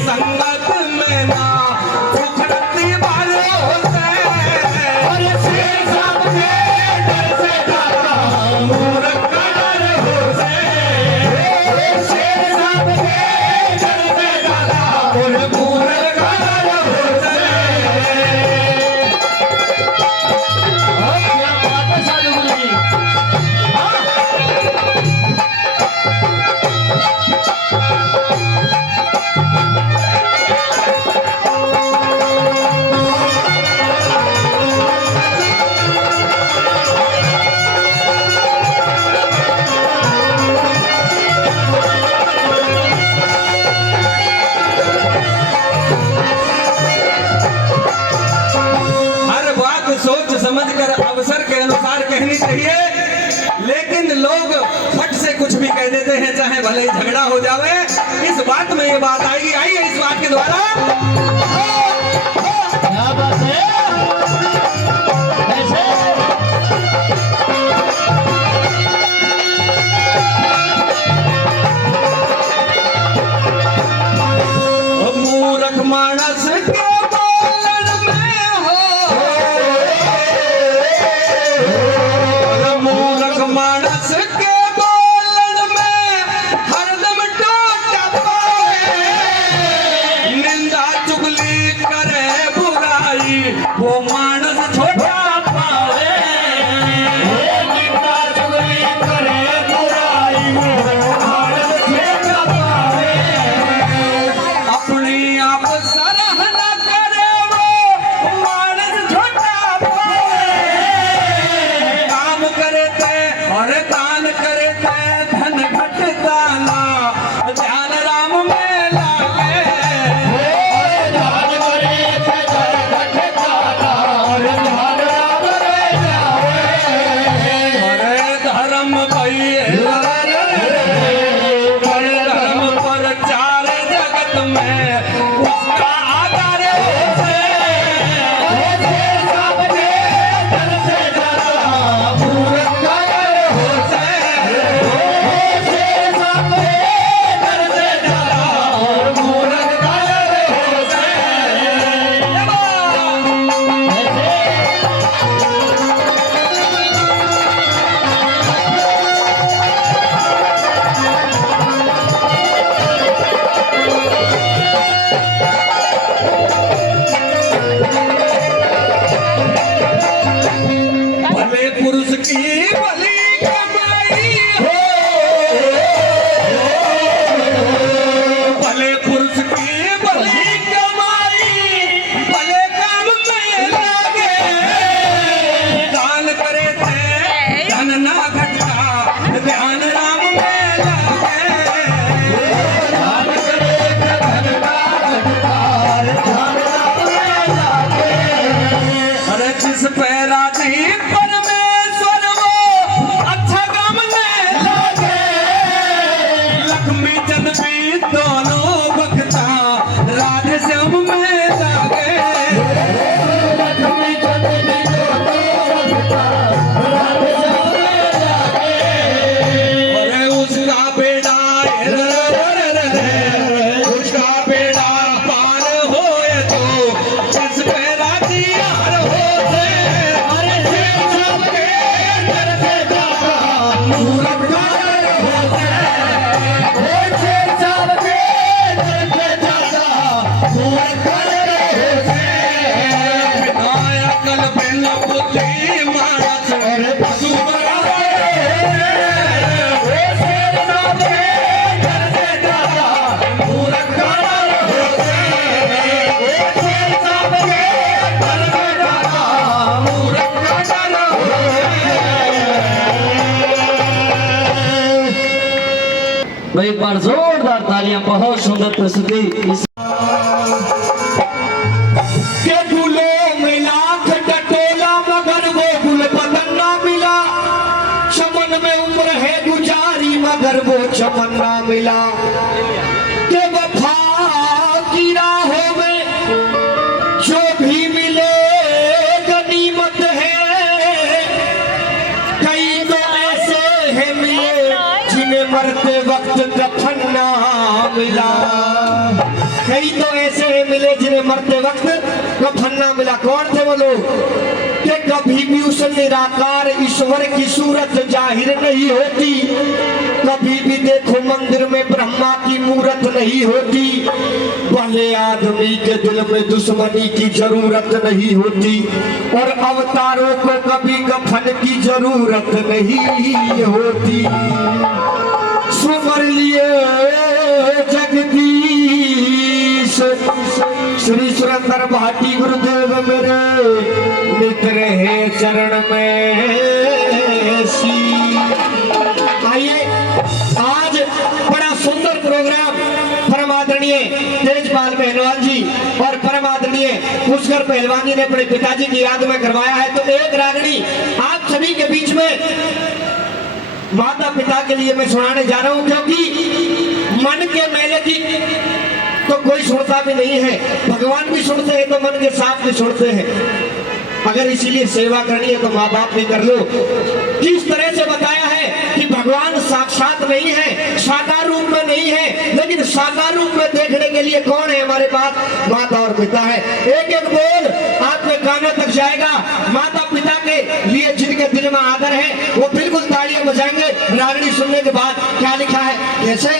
संगत में ना उखड़ती बालों से, और शेर साहब के डर से डरा मूर्ख का डर हो से, शेर साहब के डर से डरा और मूर्ख का डर हो से। क्या बात है साधु गुरु जी, सोच समझकर अवसर के अनुसार कहनी चाहिए, लेकिन लोग फट से कुछ भी कह देते हैं, चाहे भले ही झगड़ा हो जावे। इस बात में ये बात आएगी, आइए इस बात के द्वारा क्या बात है ऐसे मूर्ख मानस के मानस के बोलन में हरदम टोटा पाए, निंदा चुगली भाई एक बार जोरदार तालियां, बहुत सुंदर प्रस्तुति। के गुलों में लाख टटोला मगर वो गुल बदन ना मिला, चमन में उम्र है गुजारी मगर वो चमन ना मिला। के वफा की राहों में जो भी मिले गनीमत है, कई तो ऐसे हैं मिले जिन्हें मरते वक्त कफन ना मिला। कई तो ऐसे मिले जिन्हें मरते वक्त कफन ना मिला। कौन थे वो लोग? कि कभी भी उस निराकार ईश्वर की सूरत जाहिर नहीं होती, कभी भी देखो मंदिर में ब्रह्मा की मूरत नहीं होती, भले आदमी के दिल में दुश्मनी की जरूरत नहीं होती, और अवतारों को कभी कफन की जरूरत नहीं होती। सुमर लिए जगदीश श्री सुरेंद्र भाटी गुरुदेव मेरे मित्र है चरण में सी। आइए, आज बड़ा सुंदर प्रोग्राम परम आदरणीय तेजपाल पहलवान जी और परम आदरणीय पुष्कर पहलवान जी ने अपने पिताजी की याद में करवाया है। तो एक रागनी आप सभी के बीच में माता पिता के लिए मैं सुनाने जा रहा हूं, क्योंकि मन के मेले की तो कोई सुनता भी नहीं है, भगवान भी सुनते हैं तो मन के साथ भी सुनते हैं। अगर इसीलिए सेवा करनी है तो माँ बाप भी कर लो। किस तरह से बताया है कि भगवान साक्षात नहीं है, साकार रूप में नहीं है, लेकिन साकार रूप में देखने के लिए कौन है हमारे पास? माता और पिता है। एक एक बोल आपके कानों तक जाएगा। माता पिता के लिए जिनके दिल में आदर है वो बिल्कुल तालियां बजाएंगे रागनी सुनने के बाद। क्या लिखा है, कैसे?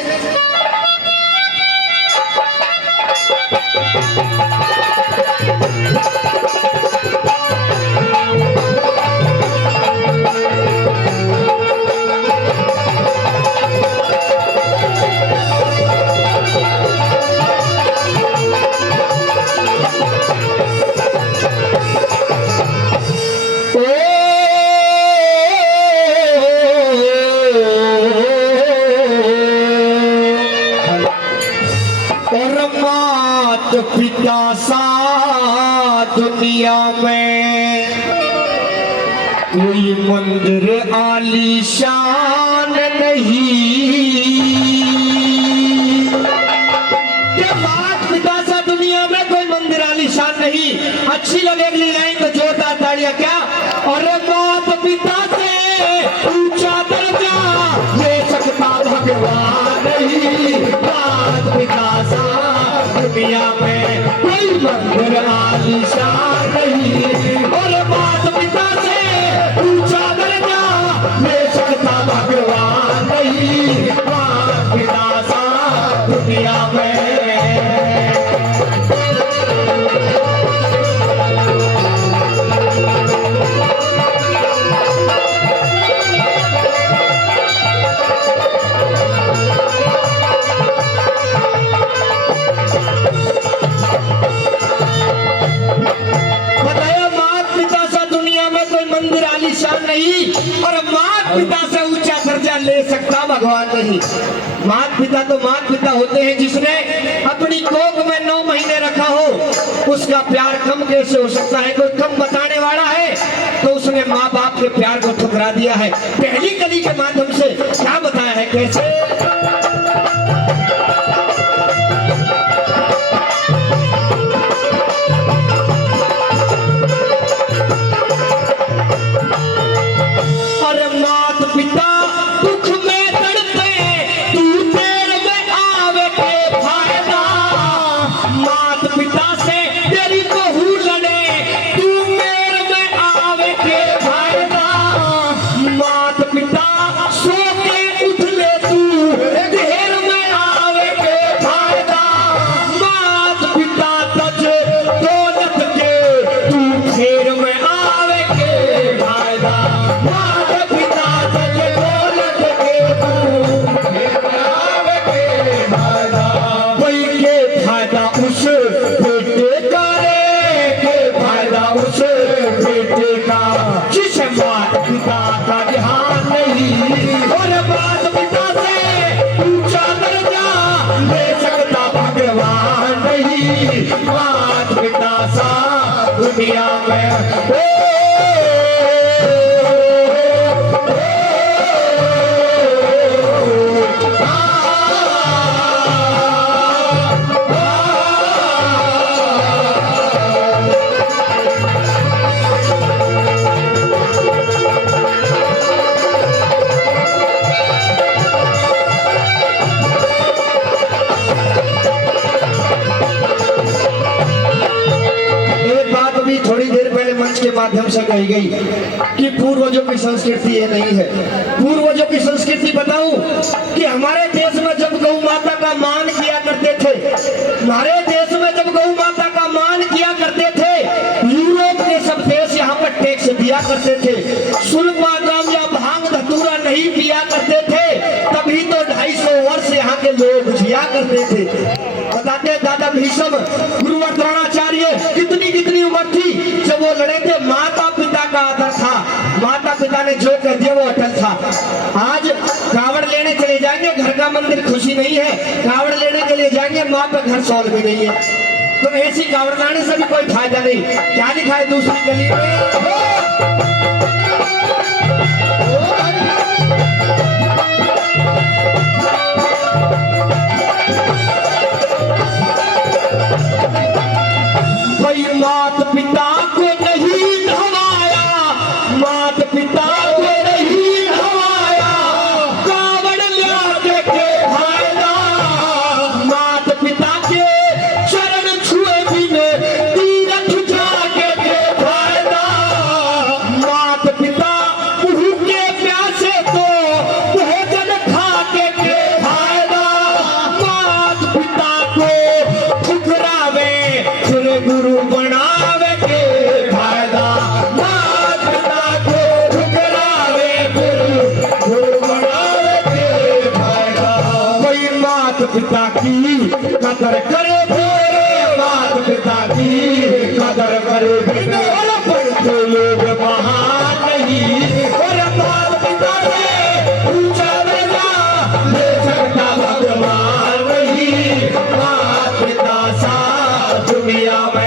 पिता सा दुनिया में कोई मंदिर आलीशान नहीं। मात पिता सा दुनिया में कोई मंदिर आलीशान नहीं। अच्छी लगे अगली लाइन तो जोरदार तालियां। क्या? और मात पिता से ऊंचा दर्जा ले सकता भगवान नहीं। मात पिता सा दुनिया में कोई मंदिर आलीशान नहीं, और माता पिता से ऊंचा दर्जा ले सकता भगवान नहीं। माता पिता सा दुनिया में नहीं, और माता पिता से ऊंचा दर्जा ले सकता भगवान नहीं। माता पिता तो माता पिता होते हैं जिसने अपनी कोख में 9 महीने रखा हो, उसका प्यार कम कैसे हो सकता है? कोई कम बताने वाला है तो उसने माँ बाप के प्यार को ठुकरा दिया है। पहली कली के माध्यम से क्या बताया है, कैसे? पिता का ध्यान नहीं, और माता पिता से ऊंचा सा दुनिया में। थोड़ी देर पहले मंच के माध्यम से कही गई कि पूर्वजों की संस्कृति ये नहीं है। पूर्वजों की संस्कृति बताऊं कि हमारे देश में जब गौ माता का मान किया करते थे, हमारे देश में जब गौ माता का मान किया करते थे, यूरोप के सब देश यहाँ पर टैक्स दिया करते थे, शुल्क बादाम या भांग धतूरा नहीं पिया करते थे, तभी तो 250 वर्ष यहाँ के लोग जिया करते थे। बताते दादा भीष्म, गुरुवर द्रोणाचार्य कितनी कितनी उम्र थी जब वो लड़े थे। माता पिता का आदर था, माता पिता ने जो कह दिया वो अटल था। आज कावड़ लेने चले जाएंगे, घर का मंदिर खुशी नहीं है, कावड़ लेने के लिए जाएंगे, माँ का घर सौल भी नहीं है। तो ऐसी कावड़ लाने से भी कोई फायदा नहीं। क्या लिखा है दूसरी गली में? मात पिता को नहीं नहवाया, मात पिता को नहीं नहवाया, कावड़ लाके के फायदा, मात पिता के चरण छुए बिने तीरथ जाके के फायदा, मात पिता भूखे प्यासे तो भोजन खाके के फायदा, मात पिता को ठुकरावे फिर गुरु बनावे के फायदा, मात पिता को ठुकरावे फिर गुरु बनावे के फायदा। कोई मात पिता की कदर करे फिर, मात पिता की कदर करे फिर, तो लोग महान नहीं, और मात पिता से ऊंचा बेटा ले सकता भगवान नहीं, मात पिता सा दुनिया में।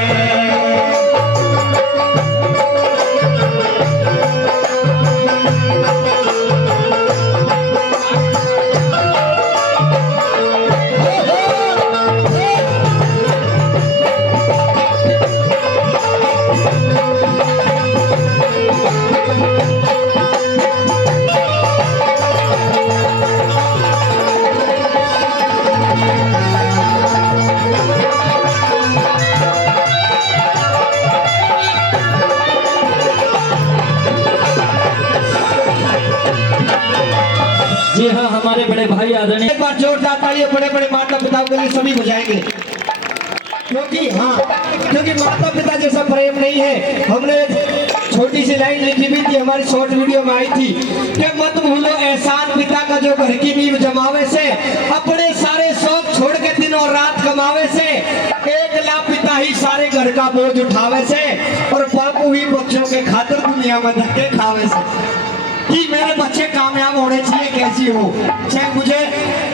जी हाँ, हमारे बड़े भाई आदरणीय, एक बार जोरदार तालियां बड़े बड़े माता पिताओं के लिए सभी बजाएंगे, क्योंकि माता पिता जैसा प्रेम नहीं है। हमने छोटी सी लाइन लिखी भी थी, हमारी शॉर्ट वीडियो में आई थी कि मत भूलो एहसान पिता का जो घर की नींव जमावे से, अपने सारे शौक छोड़ के दिन और रात कमावे से, एक लाख पिता ही सारे घर का बोझ उठावे से, और बापू ही बच्चों के खातिर दुनिया में धक्के खावे से। कि मेरे बच्चे कामयाब होने चाहिए, कैसी हो, चाहे मुझे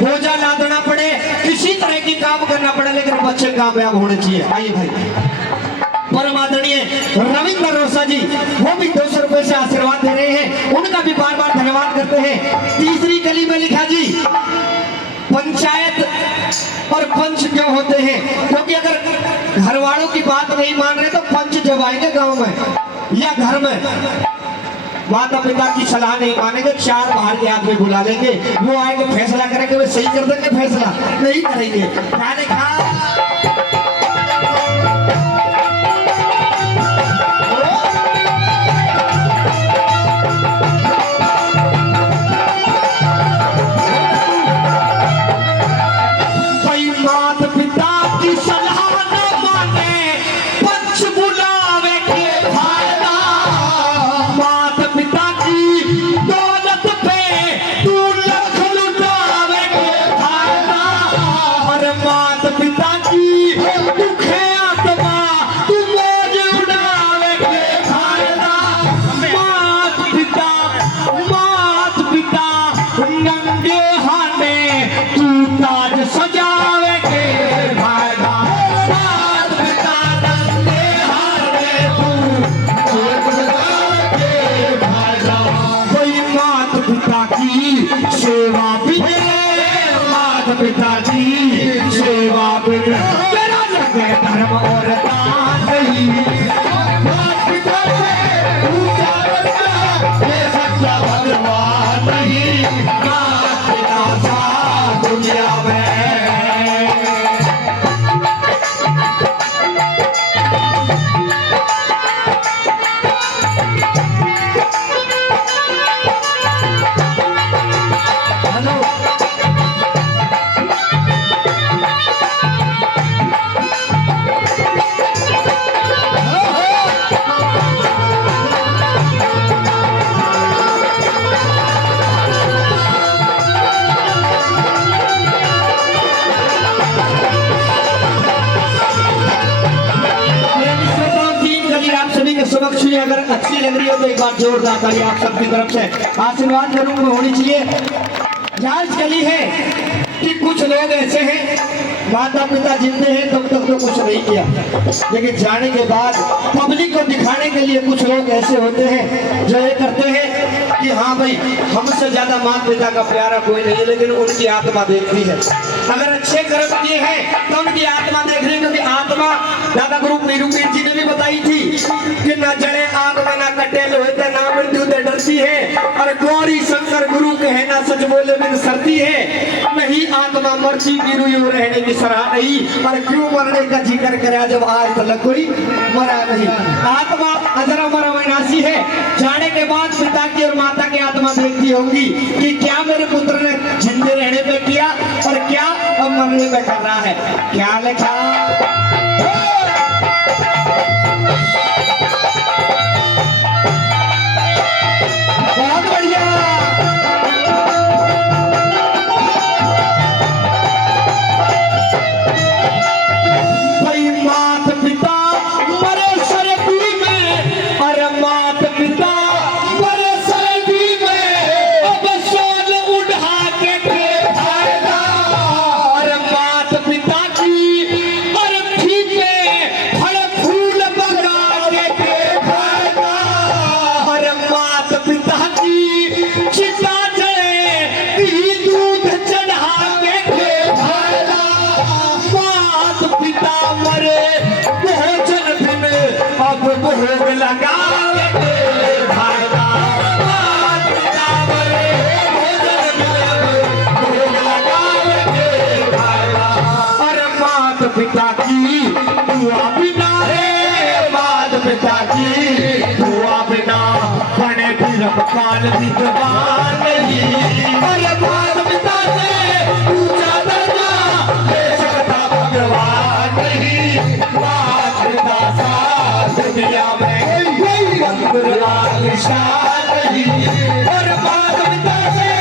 बोझा लादना पड़े, किसी तरह की काम करना पड़े, लेकिन बच्चे कामयाब होने चाहिए। आइए भाई, परम आदरणीय रविंद्र रोसा जी, वो भी 200 रुपए से आशीर्वाद दे रहे हैं, उनका भी बार बार धन्यवाद करते हैं। तीसरी गली में लिखा जी, पंचायत और पंच क्यों होते हैं? क्योंकि अगर घर वालों की बात नहीं मान रहे तो पंच जब आएंगे गाँव में या घर में, माता पिता की सलाह नहीं मानेंगे, 4 बाहर के आदमी बुला लेंगे, वो आएंगे फैसला करेंगे, वे सही कर देंगे, फैसला नहीं करेंगे। भाई माता पिता की सलाह न माने, पंच बुलावे के फायदा, माता पिता की दौलत पे तू लख लुटावे के फायदा, और माता पिता की पिताजी सेवा बिना तेरा लगे धर्म और दान नहीं। मात पिता से ऊंचा बच्चा ये सच्चा भगवान नहीं। मात पिता सा दुनिया में समक्ष में अगर अच्छी लग रही हो तो एक बार जोरदार ताली आप सबकी तरफ से आशीर्वाद जरूर होनी चाहिए। जांच कली है कि कुछ लोग ऐसे हैं माता पिता जिंदे हैं तब तक तो कुछ नहीं किया, लेकिन जाने के बाद पब्लिक को दिखाने के लिए कुछ लोग ऐसे होते हैं जो ये करते हैं कि हाँ भाई हमसे ज्यादा माता पिता का प्यारा कोई नहीं है, लेकिन उनकी आत्मा देखती है। अगर अच्छे कर्म किए हैं तो उनकी आत्मा देख रही है, क्योंकि आत्मा दादा गुरु वीरू पीर जी ने भी बताई थी कि न जड़े आग में न कटे लोहे ते ना मृत्यु ते डरती है, और गौरी शंकर गुरु कहे ना सच बोले बिन सरती है। नहीं आत्मा मर्जी वीरू यूं रहने की सराह नहीं, और क्यों मरने का जिक्र करा जब आज तक कोई मरा नहीं। आत्मा अजर अमर अविनाशी है। जाने के बाद पिता की और माता की आत्मा देखती होगी कि क्या मेरे पुत्र ने जिंदे रहने पे किया और क्या अब मरने पे कर रहा है। क्या लिखा बहुत बढ़िया। भाई मात पिता मरे सरदी में, अरे मात पिता मरे सरदी में, अब सोल उड़ा के फायदा। अरे मात पिता की अर्थी पे फल फूल बगा के फायदा। अरे मात पिता की चिता जले दूध चढ़ा के फायदा। मात पिता मरे भोजन बिन अब भोग लगा के फायदा। मात पिता मरे भोजन बिन अब भोग लगा के फायदा। अरे मात पिता की दुआ बिना रे, मात पिता की दुआ बिना बने फिर काल विद्वान नहीं। अरे मात पिता से ऊंचा दर्जा ले सकता भगवान नहीं। मात पिता सा दुनिया में कोई निशान नहीं। और मात पिता से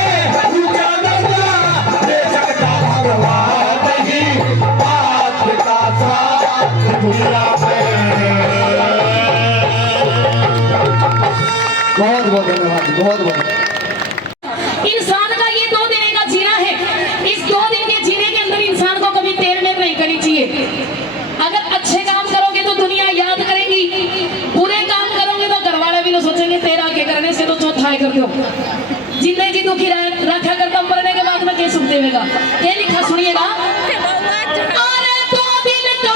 ऊंचा दर्जा ले सकता भगवान नहीं। मात पिता सा दुनिया में। बहुत बहुत धन्यवाद, बहुत बहुत। इंसान का ये 2 दिन का जीना है। इस 2 दिन के जीने के अंदर इंसान को कभी तेल में नहीं करनी चाहिए। अगर अच्छे काम करोगे तो दुनिया याद करेगी, बुरे काम करोगे तो घर वाले भी तो सोचेंगे तेरा के करने से तो चौथा कर दो। जिंदगी दुखी रखा करता मरने के बाद में क्या सुख देगा। ये लिखा सुनिएगा। अरे 2 दिन का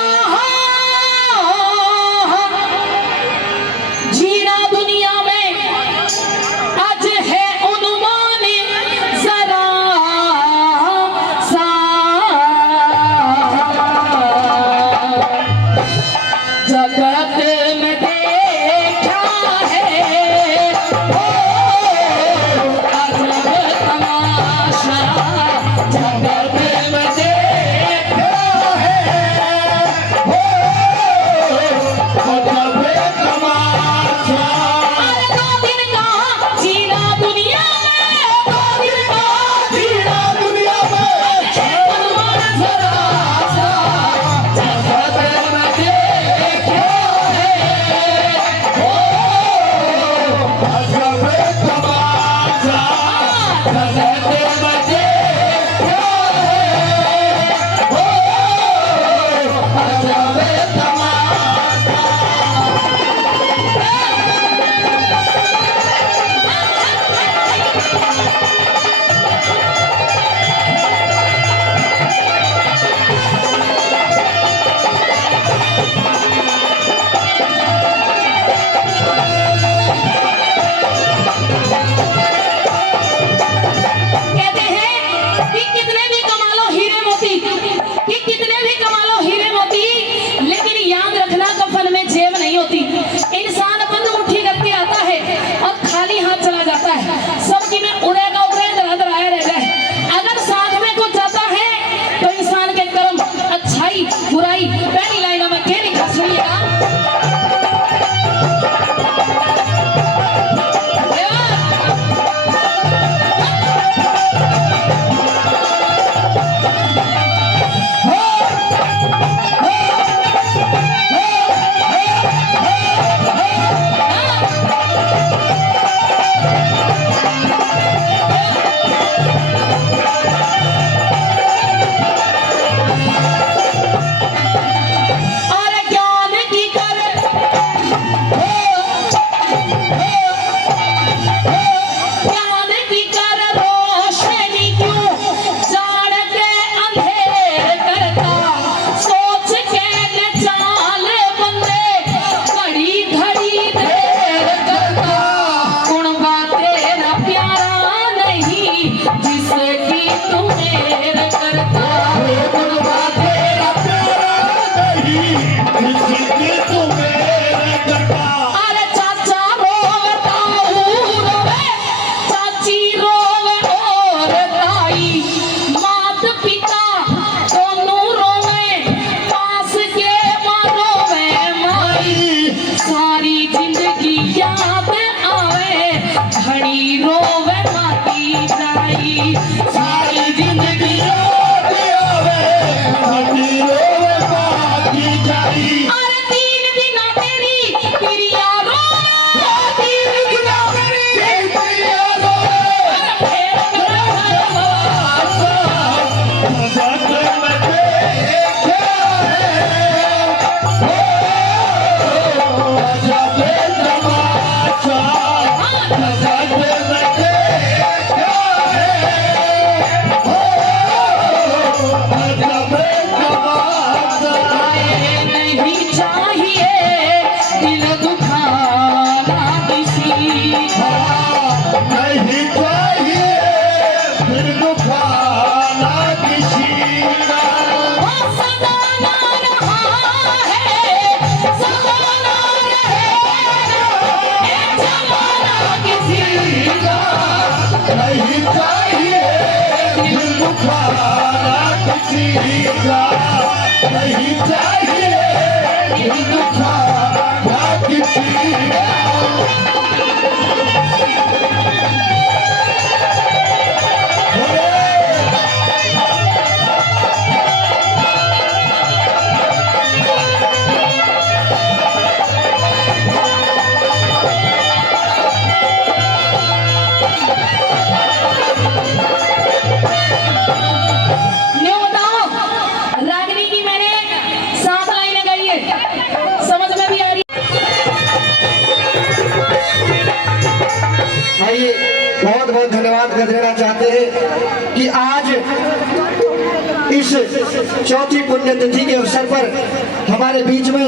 जीना दुनिया में आज है अनुमान जरा सा। जगत में देखा है अजब तमाशा। जगत में बहुत बहुत धन्यवाद कर देना चाहते हैं कि आज इस चौथी पुण्यतिथि के अवसर पर हमारे बीच में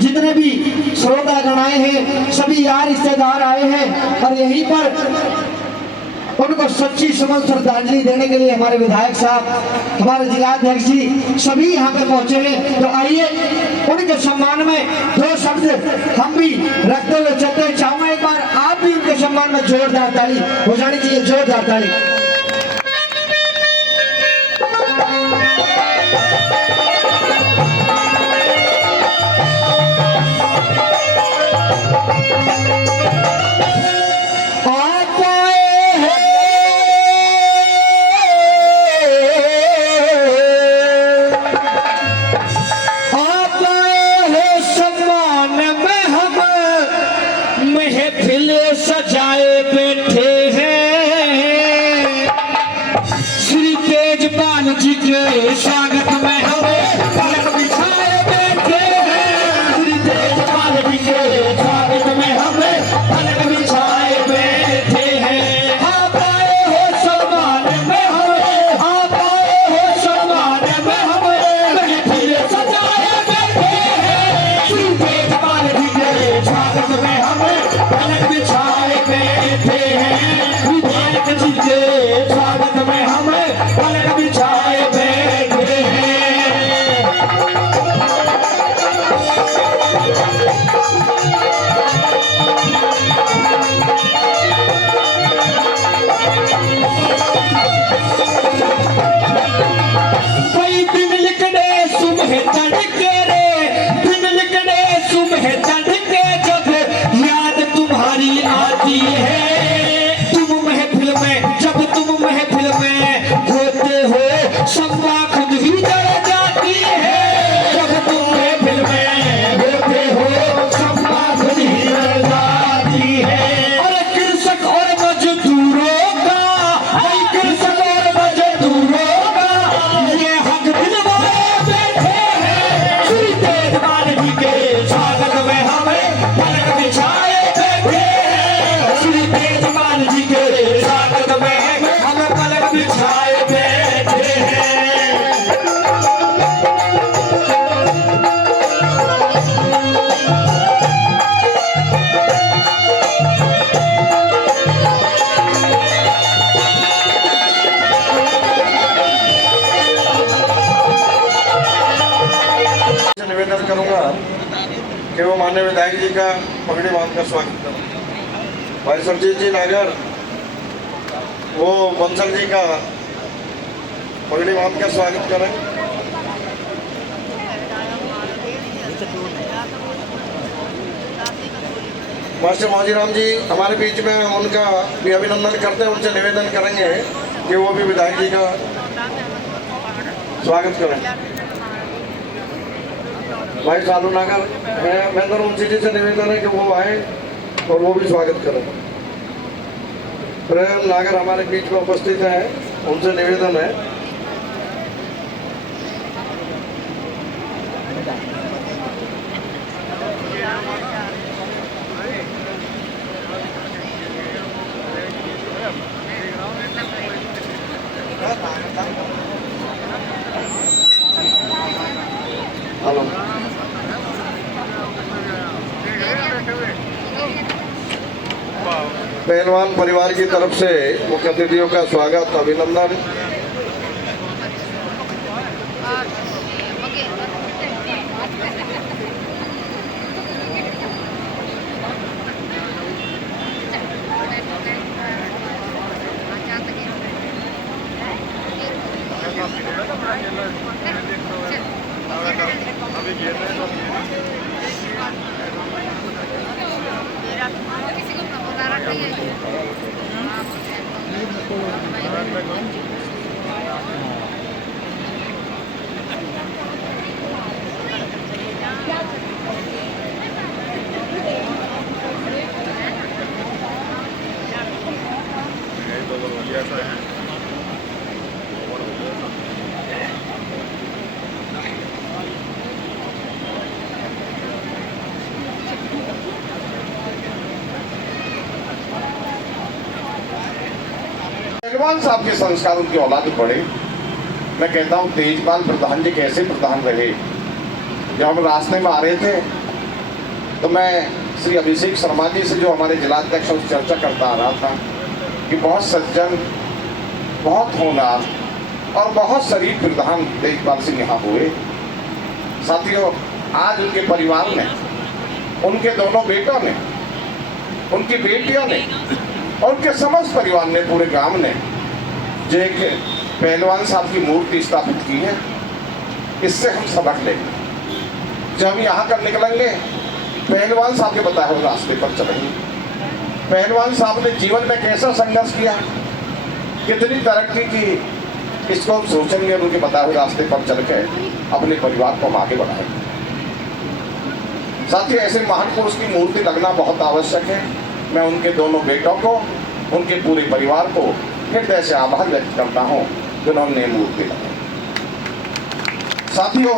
जितने भी श्रोतागण आए हैं, सभी यार रिश्तेदार आए हैं और यहीं पर उनको सच्ची समझ श्रद्धांजलि देने के लिए हमारे विधायक साहब, हमारे जिलाध्यक्ष जी सभी यहाँ पे पहुंचे हैं। तो आइए उनके सम्मान में दो शब्द हम भी रखते हुए चलते चाहूंगा। एक बार आप भी उनके सम्मान में जोरदार ताली हो जानी चाहिए, जोरदार ताली। सजाए बैठे हैं श्री तेजपाल जी के स्वागत में हमें पलक बिछाए बैठे हैं। श्री तेजपाल जी के स्वागत में हमें पलक बिछाए बैठे हैं। आप आए हो सम्मान में हमें, आप आए हो सम्मान में हमें महफिल सजाए बैठे हैं। श्री तेजपाल जी के स्वागत में हमें पलक बिछाए बैठे हैं। विधायक जी के स्वागत में हमें पलक बिछाए बैठे हैं। कोई दिन लिखने सुबह तड़के रे, दिन लिखने सुबह तड़के जब याद तुम्हारी आती है। तुम महफिल में, जब तुम महफिल में होते हो शम्मा खुद ही जल जाती है। जब तुम महफिल में होते हो शम्मा खुद ही जल जाती है। और कृषक और मजदूरों का, भाई कृषक और मजदूरों का ये हक दिलवाए बैठे हैं। श्री तेजपाल जी के स्वागत में हमें पलक बिछाए बैठे हैं। श्री तेजपाल जी के स्वागत में हमें पलक बिछाए बैठे हैं। निवेदन करूंगा कि वो माननीय विधायक जी का पगड़ी बांध कर स्वागत करें। भाई सरजीत जी नागर वो बंसल जी का पगड़ी बांध कर स्वागत करें। मास्टर मौजीराम जी हमारे बीच में, हम उनका भी अभिनंदन करते हैं। उनसे निवेदन करेंगे कि वो भी विधायक जी का स्वागत करें। भाई सालू नागर, मैं तो उनसे जी से निवेदन है कि वो आए और वो भी स्वागत करें। प्रेम नागर हमारे बीच में उपस्थित हैं, उनसे निवेदन है। हेलो, पहलवान परिवार की तरफ से मुख्य अतिथियों का स्वागत, अभिनंदन। पहलवान साहब के संस्कार उनकी औलाद में पड़े। मैं कहता हूँ तेजपाल प्रधान जी कैसे प्रधान रहे। जब हम रास्ते में आ रहे थे तो मैं श्री अभिषेक शर्मा जी से, जो हमारे जिलाध्यक्ष, उनसे चर्चा करता आ रहा था कि बहुत सज्जन, बहुत होनहार और बहुत शरीफ प्रधान तेजपाल सिंह यहाँ हुए। साथियों, आज उनके परिवार ने, उनके दोनों बेटों ने, उनकी बेटियों ने और उनके समस्त परिवार ने, पूरे गांव ने जो एक पहलवान साहब की मूर्ति स्थापित की है, इससे हम सबक लेंगे। जब हम यहाँ कर निकलेंगे पहलवान साहब के बताए हुए रास्ते पर चलेंगे। पहलवान साहब ने जीवन में कैसा संघर्ष किया, कितनी तरक्की की, इसको हम सोचेंगे और उनके बताए हुए रास्ते पर चल के अपने परिवार को हम आगे बढ़ाएंगे। साथ ही ऐसे महान पुरुष की मूर्ति लगना बहुत आवश्यक है। मैं उनके दोनों बेटों को, उनके पूरे परिवार को हृदय से आभार व्यक्त करता हूँ कि उन्होंने मूर्ति लगाई। साथियों,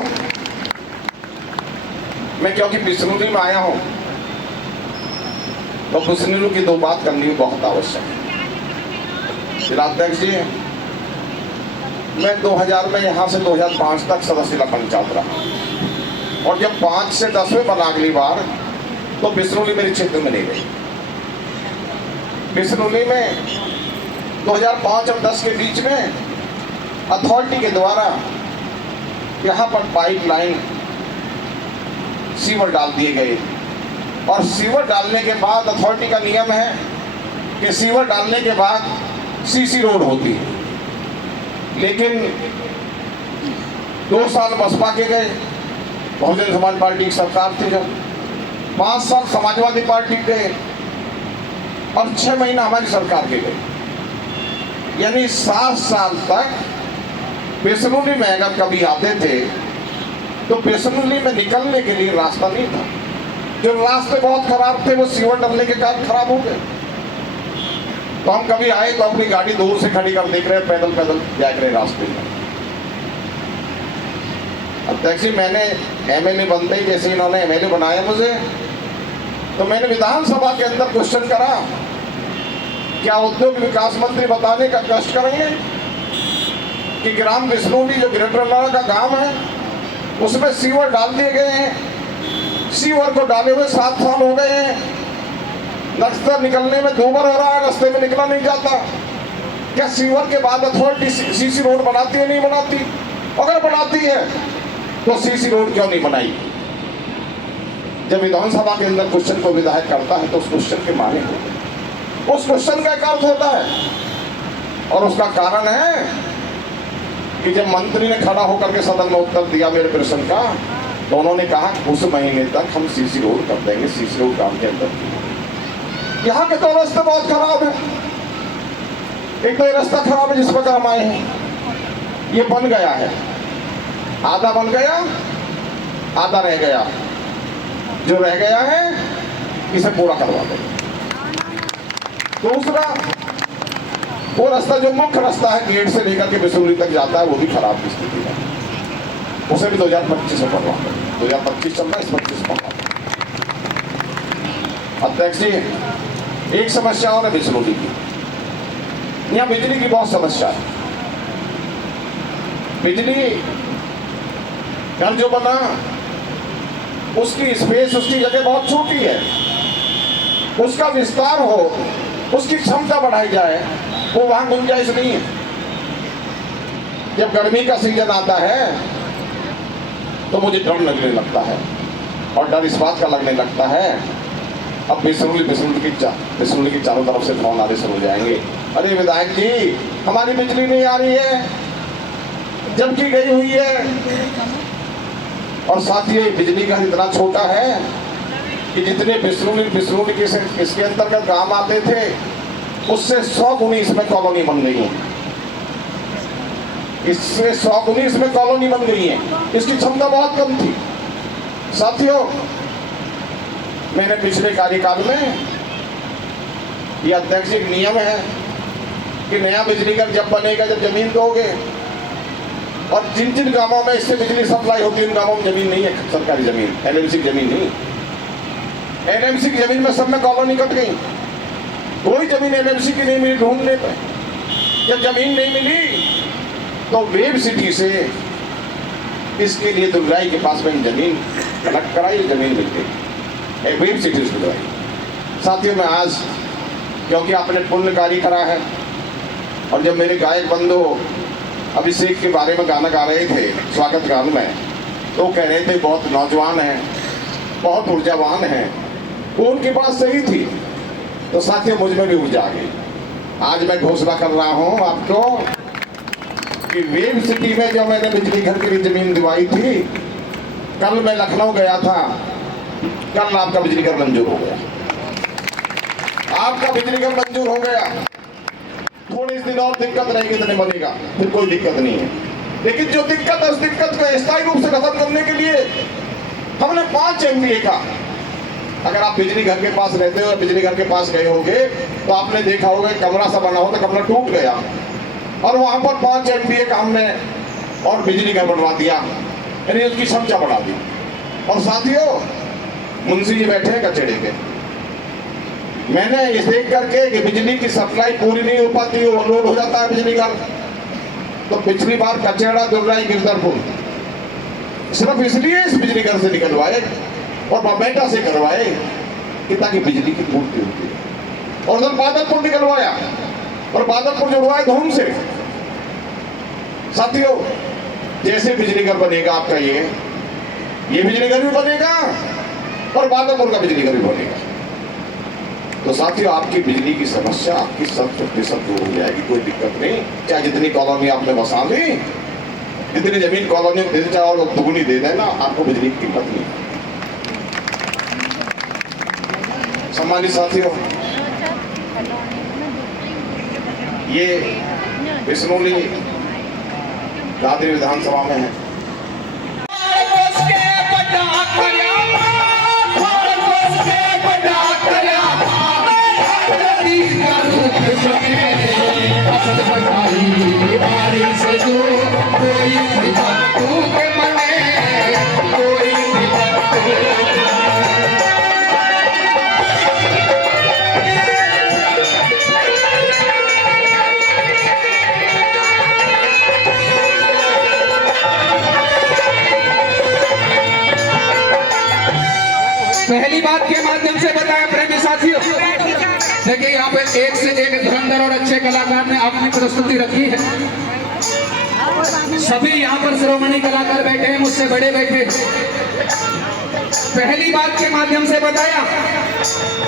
मैं क्योंकि बिस्नौली में आया हूँ तो बिस्नौली की दो बात करनी बहुत आवश्यक है। जिलाध्यक्ष जी, मैं 2000 में यहाँ से 2005 तक सदस्य जिला पंचायत रहा और जब 5 से 10 में बना अगली बार तो बिस्नौली मेरे क्षेत्र में नहीं गई। बिस्नौली में 2005 और 10 के बीच में अथॉरिटी के द्वारा यहाँ पर पाइपलाइन, सीवर डाल दिए गए और सीवर डालने के बाद अथॉरिटी का नियम है कि सीवर डालने के बाद सीसी रोड होती है। लेकिन 2 साल बसपा के गए, बहुजन समाज पार्टी की सरकार थी, जब 5 साल समाजवादी पार्टी के और 6 महीना हमारी सरकार के गए। यानी 7 साल तक बिस्नौली में अगर कभी आते थे तो बिस्नौली में निकलने के लिए रास्ता नहीं था। जो रास्ते बहुत खराब थे वो सीवर डलने के कारण खराब हो गए। तो हम कभी आए तो अपनी गाड़ी दूर से खड़ी कर देख रहे हैं, पैदल पैदल जा रहे रास्ते में। अध्यक्ष जी, मैंने एमएलए बनते ही जैसे इन्होंने एमएलए बनाया मुझे, तो मैंने विधानसभा के अंदर क्वेश्चन करा, क्या उद्योग विकास मंत्री बताने का कष्ट करेंगे कि ग्राम बिस्नौली जो ग्रेटर नोएडा का गांव है उसमें सीवर डाल दिए गए हैं। सीवर को डाले हुए 7 साल हो गए हैं। रास्ता निकलने में 2 बार हो रहा है, रास्ते में निकला नहीं जाता। क्या सीवर के बाद अथॉरिटी सीसी रोड बनाती है, नहीं बनाती? अगर बनाती है तो सीसी रोड क्यों नहीं बनाई? जब विधानसभा के अंदर क्वेश्चन को विधायक करता है तो उस क्वेश्चन के माने होते हैं, उस क्वेश्चन का एक अर्थ होता है और उसका कारण है कि जब मंत्री ने खड़ा होकर के सदन में उत्तर दिया मेरे प्रश्न का, तो उन्होंने कहा उस महीने तक हम सीसी रोड कर देंगे। सीसी रोड काम के अंदर यहाँ के तो रास्ते बहुत खराब है। एक तो ये रास्ता खराब है जिस पर हम आए हैं, ये बन गया है, आधा बन गया, आधा रह गया। जो रह गया है इसे पूरा करवा दो। दूसरा, वो रास्ता जो मुख्य रास्ता है गेट से लेकर के बिस्नौली तक जाता है वो भी खराब स्थिति है, उसे भी 2025 में बनवा दो। 2025 चल रहा है, इस 25 बनवा दो। अध्यक्ष जी, एक समस्या और है बिस्नौली की, यहाँ बिजली की बहुत समस्या है। बिजली घर जो बना उसकी स्पेस, उसकी जगह बहुत छोटी है, उसका विस्तार हो, उसकी क्षमता बढ़ाई जाए, वो वहां गुंजाइश नहीं है। जब गर्मी का सीजन आता है तो मुझे डर लगने लगता है और डर इस बात का लगने लगता है अब बिस्नौली की चारों तरफ से फोन आने शुरू हो जाएंगे, अरे विधायक जी हमारी बिजली नहीं आ रही है, जबकि गई हुई है। और साथ ही बिजली का इतना छोटा है कि जितने बिस्नौली के इसके अंतर्गत काम आते थे उससे 100 गुनी इसमें कॉलोनी बन गई है, इससे 100 गुनी इसमें कॉलोनी बन गई है। इसकी क्षमता बहुत कम थी। साथियों, मैंने पिछले कार्यकाल में ये अध्यक्ष एक नियम है कि नया बिजली घर जब बनेगा, जब जमीन दोगे, और जिन जिन गांवों में इससे बिजली सप्लाई होती है उन गांवों में जमीन नहीं है, सरकारी जमीन, एनएमसी की जमीन नहीं। एनएमसी की जमीन में सब में कॉलोनी कट गई, कोई जमीन एनएमसी की नहीं मिली ढूंढने पर। जब जमीन नहीं मिली तो वेब सिटी से इसके लिए दुर्गाई के पास में जमीन कलेक्ट कराई, जमीन मिल गई, एक वेब सिटी से दुर्गाई। साथियों में आज क्योंकि आपने पुण्यकारी करा है, और जब मेरे गायक बंधु अभिषेक के बारे में गाना गा रहे थे स्वागत गान में, तो कह रहे थे बहुत नौजवान हैं, बहुत ऊर्जावान हैं, वो उनकी बात सही थी। तो साथियों मुझ में भी ऊर्जा आ गई। आज मैं घोषणा कर रहा हूँ आपको कि वेब सिटी में जो मैंने बिजली घर के लिए जमीन दिवाई थी, कल मैं लखनऊ गया था, कल आपका बिजली घर मंजूर हो गया, आपका बिजली घर मंजूर हो गया। थोड़ी दिन और दिक्कत रहेगी तो नहीं बनेगा, फिर कोई दिक्कत नहीं है, लेकिन जो दिक्कत है उस दिक्कत को स्थायी रूप से खत्म करने के लिए हमने 5 MVA का, अगर आप बिजली घर के पास रहते हो, बिजली घर के पास गए होंगे तो आपने देखा होगा कमरा सा बना हो तो कमरा टूट गया, और वहां पर 5 MVA का हमने और बिजली घर बनवा दिया, यानी उसकी क्षमता बढ़ा दी। और साथियों मुंशी जी बैठे हैं कचड़े के, मैंने इस देख करके कि बिजली की सप्लाई पूरी नहीं हो पाती, ओवरलोड हो जाता है बिजली घर, तो पिछली बार कचेड़ा दुर्गाई गिरधरपुर सिर्फ इसलिए इस बिजली घर से निकलवाए और बमेटा से करवाए कि ताकि बिजली की पूर्ति होती है। और उधर बादलपुर निकलवाया और बादलपुर जुड़वाया धूम से। साथियों जैसे बिजली घर बनेगा आपका ये बिजली घर भी बनेगा और बादलपुर का बिजली घर भी बनेगा। तो साथियों आपकी बिजली की समस्या आपकी 100% दूर हो जाएगी, कोई दिक्कत नहीं। चाहे जितनी कॉलोनी आपने बसा ली, जितनी जमीन कॉलोनी में दे दे, चाहे और दुगुनी दे देना, आपको बिजली की कीमत नहीं। सम्मानित साथियों, ये बिसनौली दादरी विधानसभा में है। पहली बात के माध्यम से बताया प्रेमी साथियों, देखिए यहाँ पे एक से एक धुरंधर और अच्छे कलाकार ने अपनी प्रस्तुति रखी है। सभी यहाँ पर शिरोमणि कलाकार बैठे हैं, मुझसे बड़े बैठे हैं। पहली बात के माध्यम से बताया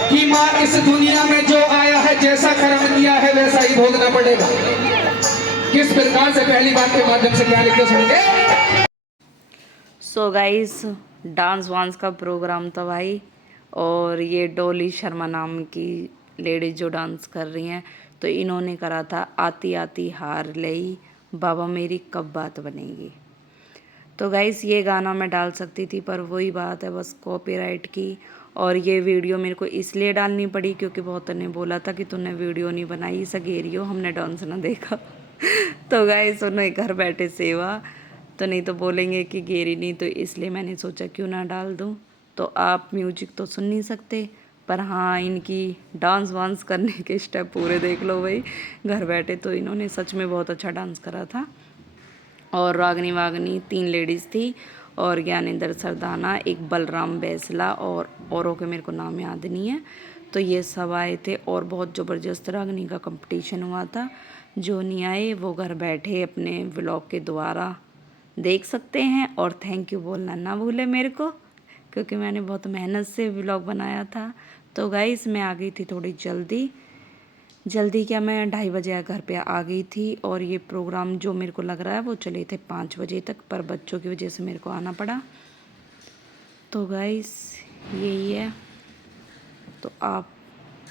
कि माँ इस दुनिया में जो आया है, जैसा कर्म किया है वैसा ही भोगना पड़ेगा। किस प्रकार से पहली बात के माध्यम से क्या लिखे सुनिए। सो गाइस डांस वांस का प्रोग्राम था भाई, और ये डोली शर्मा नाम की लेडीज जो डांस कर रही हैं, तो इन्होंने करा था आती आती हार लई बाबा मेरी कब बात बनेगी। तो गाइस ये गाना मैं डाल सकती थी, पर वही बात है बस कॉपीराइट की, और ये वीडियो मेरे को इसलिए डालनी पड़ी क्योंकि बहुत ने बोला था कि तूने वीडियो नहीं बनाई सगेरियो, हमने डांस ना देखा। तो गाइस उन्हें घर बैठे सेवा, तो नहीं तो बोलेंगे कि गेरी नहीं, तो इसलिए मैंने सोचा क्यों ना डाल दूं। तो आप म्यूजिक तो सुन नहीं सकते, पर हाँ इनकी डांस वांस करने के स्टेप पूरे देख लो भाई घर बैठे। तो इन्होंने सच में बहुत अच्छा डांस करा था। और रागनी वागनी 3 लेडीज़ थी, और ज्ञानेंद्र सरदाना, एक बलराम बैसला, और औरों के मेरे को नाम याद नहीं है। तो ये सब आए थे और बहुत ज़बरदस्त रागनी का कंपटीशन हुआ था। जो नहीं आए वो घर बैठे अपने व्लॉग के द्वारा देख सकते हैं, और थैंक यू बोलना ना भूले मेरे को, क्योंकि मैंने बहुत मेहनत से व्लॉग बनाया था। तो गाइस मैं आ गई थी थोड़ी जल्दी क्या, मैं 2:30 बजे घर पे आ गई थी, और ये प्रोग्राम जो मेरे को लग रहा है वो चले थे 5 बजे तक, पर बच्चों की वजह से मेरे को आना पड़ा। तो गाइस यही है, तो आप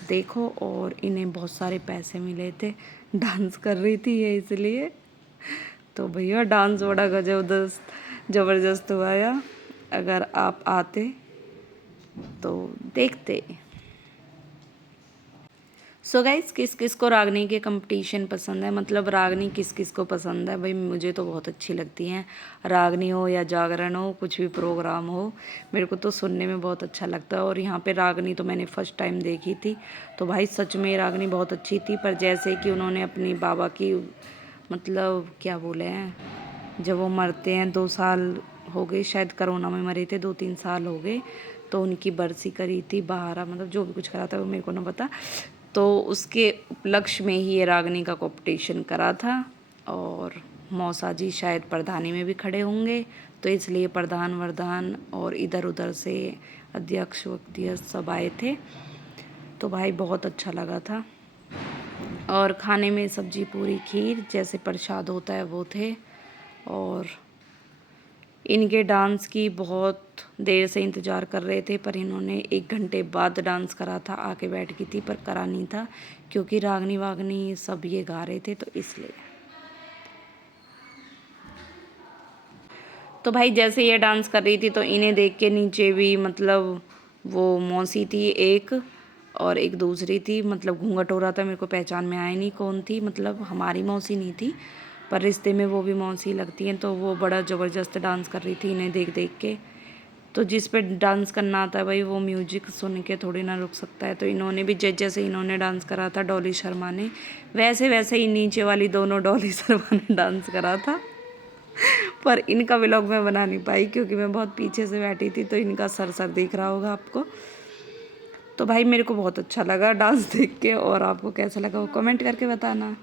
देखो। और इन्हें बहुत सारे पैसे मिले थे, डांस कर रही थी ये इसलिए। तो भैया डांस बड़ा ज़बरदस्त हुआ या, अगर आप आते तो देखते। सो गाइस, किस किस को रागनी के कंपटीशन पसंद है, मतलब रागनी किस किस को पसंद है। भाई मुझे तो बहुत अच्छी लगती हैं, रागनी हो या जागरण हो, कुछ भी प्रोग्राम हो, मेरे को तो सुनने में बहुत अच्छा लगता है। और यहाँ पे रागनी तो मैंने फर्स्ट टाइम देखी थी, तो भाई सच में रागनी बहुत अच्छी थी। पर जैसे कि उन्होंने अपनी बाबा की, मतलब क्या बोले हैं, जब वो मरते हैं 2 साल हो गए, शायद कोरोना में मरे थे, 2-3 साल हो गए, तो उनकी बरसी करी थी, बहारा, मतलब जो भी कुछ करा था वो मेरे को ना पता। तो उसके उपलक्ष्य में ही ये रागनी का कॉम्पिटिशन करा था। और मौसा जी शायद प्रधानी में भी खड़े होंगे, तो इसलिए प्रधान वरदान और इधर उधर से अध्यक्ष वक्ध्यक्ष सब आए थे। तो भाई बहुत अच्छा लगा था। और खाने में सब्जी पूरी खीर जैसे प्रसाद होता है वो थे। और इनके डांस की बहुत देर से इंतज़ार कर रहे थे, पर इन्होंने 1 घंटे बाद डांस करा था, आके बैठ गई थी, पर करा नहीं था क्योंकि रागनी वागनी सब ये गा रहे थे, तो इसलिए। तो भाई जैसे ये डांस कर रही थी तो इन्हें देख के नीचे भी, मतलब वो मौसी थी एक और एक दूसरी थी, मतलब घूंघट हो रहा था, मेरे को पहचान में आया नहीं कौन थी, मतलब हमारी मौसी नहीं थी पर रिश्ते में वो भी मौसी लगती हैं। तो वो बड़ा ज़बरदस्त डांस कर रही थी इन्हें देख देख के। तो जिस पे डांस करना आता है भाई वो म्यूजिक सुन के थोड़ी ना रुक सकता है। तो इन्होंने भी जैसे इन्होंने डांस करा था डॉली शर्मा ने, वैसे वैसे ही नीचे वाली दोनों डॉली शर्मा ने डांस करा था। पर इनका व्लॉग मैं बना नहीं पाई क्योंकि मैं बहुत पीछे से बैठी थी, तो इनका सर दिख रहा होगा आपको। तो भाई मेरे को बहुत अच्छा लगा डांस देख के, और आपको कैसा लगा वो कमेंट करके बताना।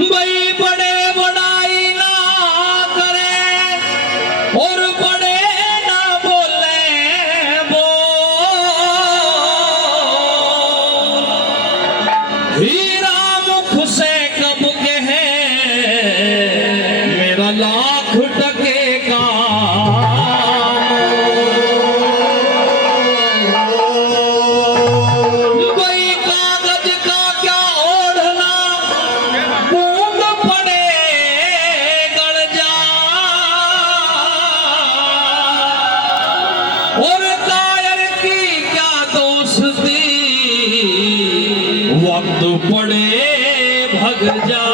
भाई बड़े बड़ाई ना करे और बड़े ना बोले हीरा मुख से कब कहे मेरा लाख टके का भाई कागज का क्या ओढ़ना बूंद पड़े गड़ जा और कायर की क्या दोस्ती वक्त पड़े भग जा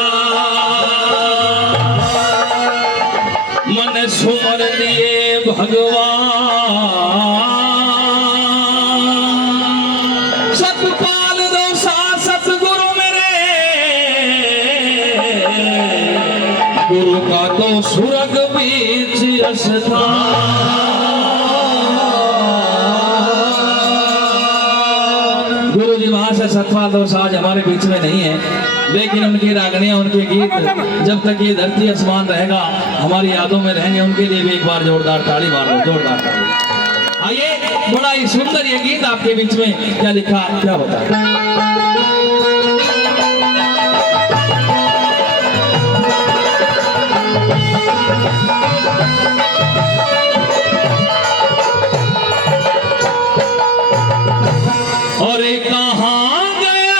मन सुमर लिए भगवान सतपाल दो सतगुरु मेरे गुरु का तो सुरग बीच गुरु जी वहां से सतपाल दो आज हमारे बीच में नहीं है, लेकिन उनकी रागनियां उनके गीत जब तक ये धरती आसमान रहेगा हमारी यादों में रहेंगे। उनके लिए भी एक बार जोरदार ताली मार दो, जोरदार ताली। आइए, बड़ा ही सुंदर ये गीत आपके बीच में क्या लिखा क्या होता है। और कहाँ गया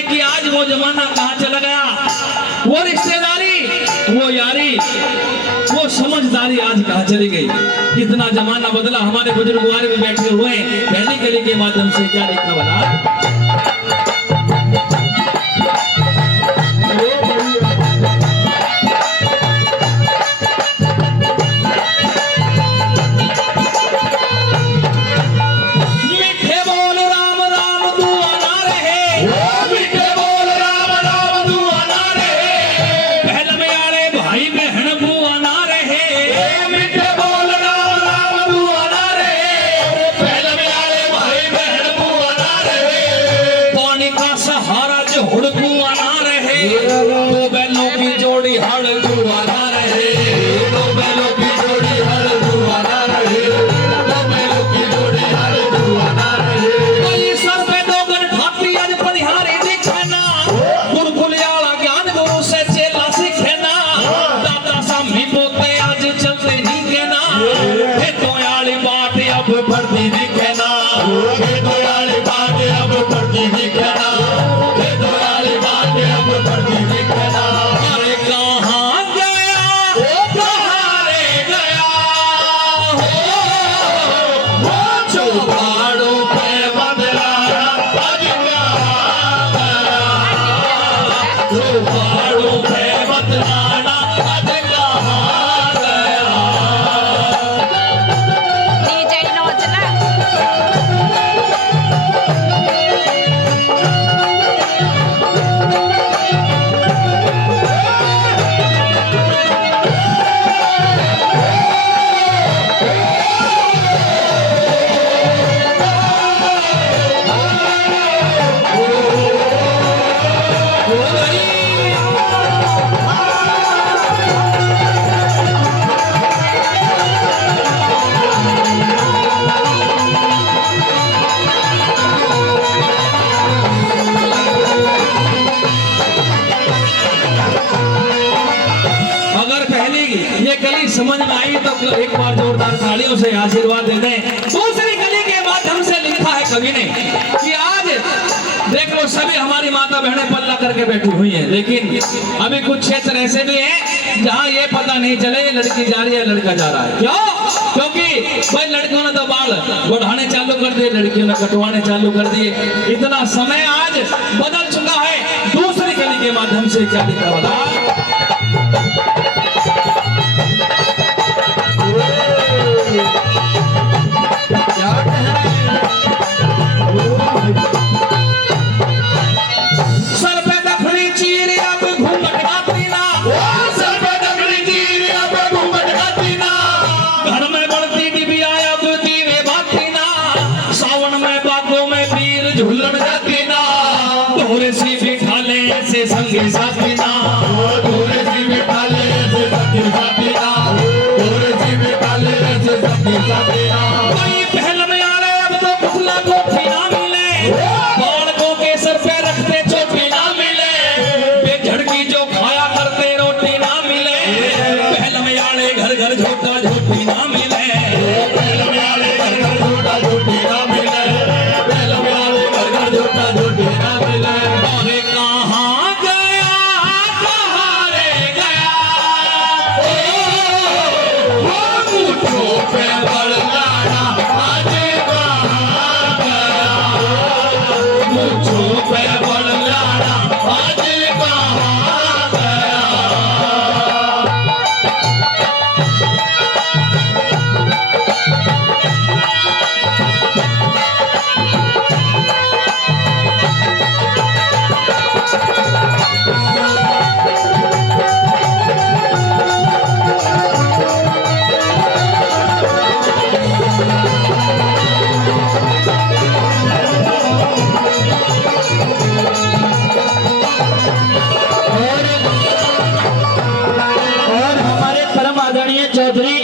हैं कि आज वो जमाना कहाँ चला गया, वो रिश्तेदारी, वो यारी, वो समझदारी आज कहाँ चली गई। कितना जमाना बदला। हमारे बुजुर्गवार भी बैठे हुए हैं, पहली कली के माध्यम से क्या लिखा बना। समझ में आई तो एक बार जोरदार तालियों से आशीर्वाद दे दें। दूसरी कली के माध्यम से लिखा है कवि ने कि आज देखो सभी हमारी माता बहनें पल्ला करके बैठी हुई हैं, लेकिन अभी कुछ क्षेत्र ऐसे भी हैं जहां ये पता नहीं चले ये लड़की जा रही है लड़का जा रहा है। क्यों? क्योंकि भाई लड़कियों ने तो बाल बढ़ाने चालू कर दिए, लड़कियों ने कटवाने चालू कर दिए। इतना समय आज बदल चुका है। दूसरी कली के माध्यम से क्या लिखा वाला सर पे दखनी चीर अब घूंघट गाती ना, सर पे दखनी चीर अब घूंघट गाती ना, घर में बढ़ती डिबिया अब दीवे बाती ना, सावन में बागों में पीर झूलन जाती ना, तोरे सी बिठा ले ऐसे संगी साथी ना, तोरे सी बिठा ले ऐसे संगी साथी ना, तोरे सी बिठा ले ऐसे संगी साथी ना। कोई पहल में आ रहे अब तो पुतला कोठी ना मिले, बालकों के सर पे रखते चोटी ना मिले, बेझड़की जो खाया करते रोटी ना मिले, पहल में आले घर घर झोटा झोटी ना मिले, पहल में आले घर घर झोटा झोटी ना मिले, पहल में आले घर घर झोटा झोटी ना मिले। अरे कहाँ गया कहाँ रे गया, वो मुठों पे बरलाना आज कहाँ गया, मुठों पे बरलाना आज कहाँ गया। और हमारे परम आदरणीय चौधरी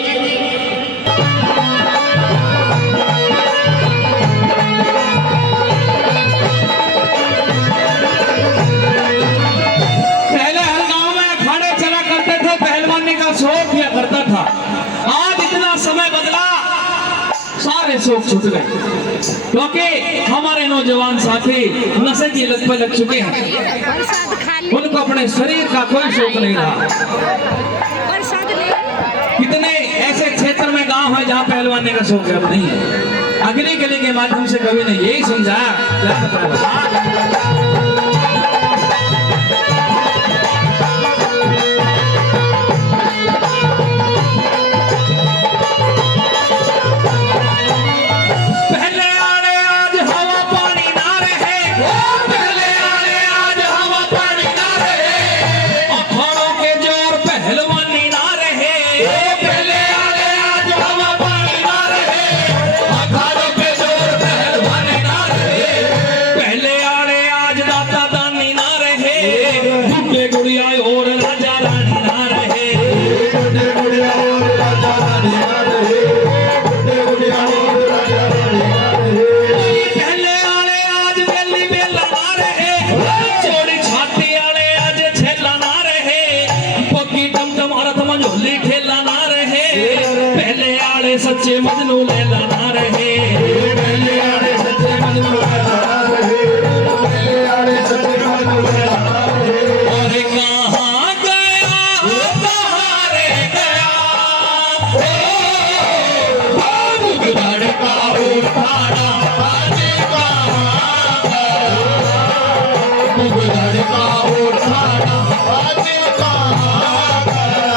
पहले हर गांव में अखाड़े चला करते थे, पहलवानी का शौक किया करता था। आज इतना समय बदला, सारे शौक छूट गए, क्योंकि हमारे नौजवान नौजवान साथी नशे की लत पर लग चुके हैं, उनको अपने शरीर का कोई शौक नहीं रहा। कितने ऐसे क्षेत्र में गांव है जहां पहलवानी का शौक अब नहीं है। अगली गली के माध्यम से कवि ने यही समझाया, क्या पता सच्चे मजनू लैला ना रहे, पहले आड़े सच्चे मजनू लैला ना रहे, पहले आड़े सच्चे मजनू लैला ना रहे। और कहाँ गया कहाँ रे गया, ओ मुगदड़ का उठाना आज कहाँ गया, मुगदड़ का उठाना आज कहाँ गया।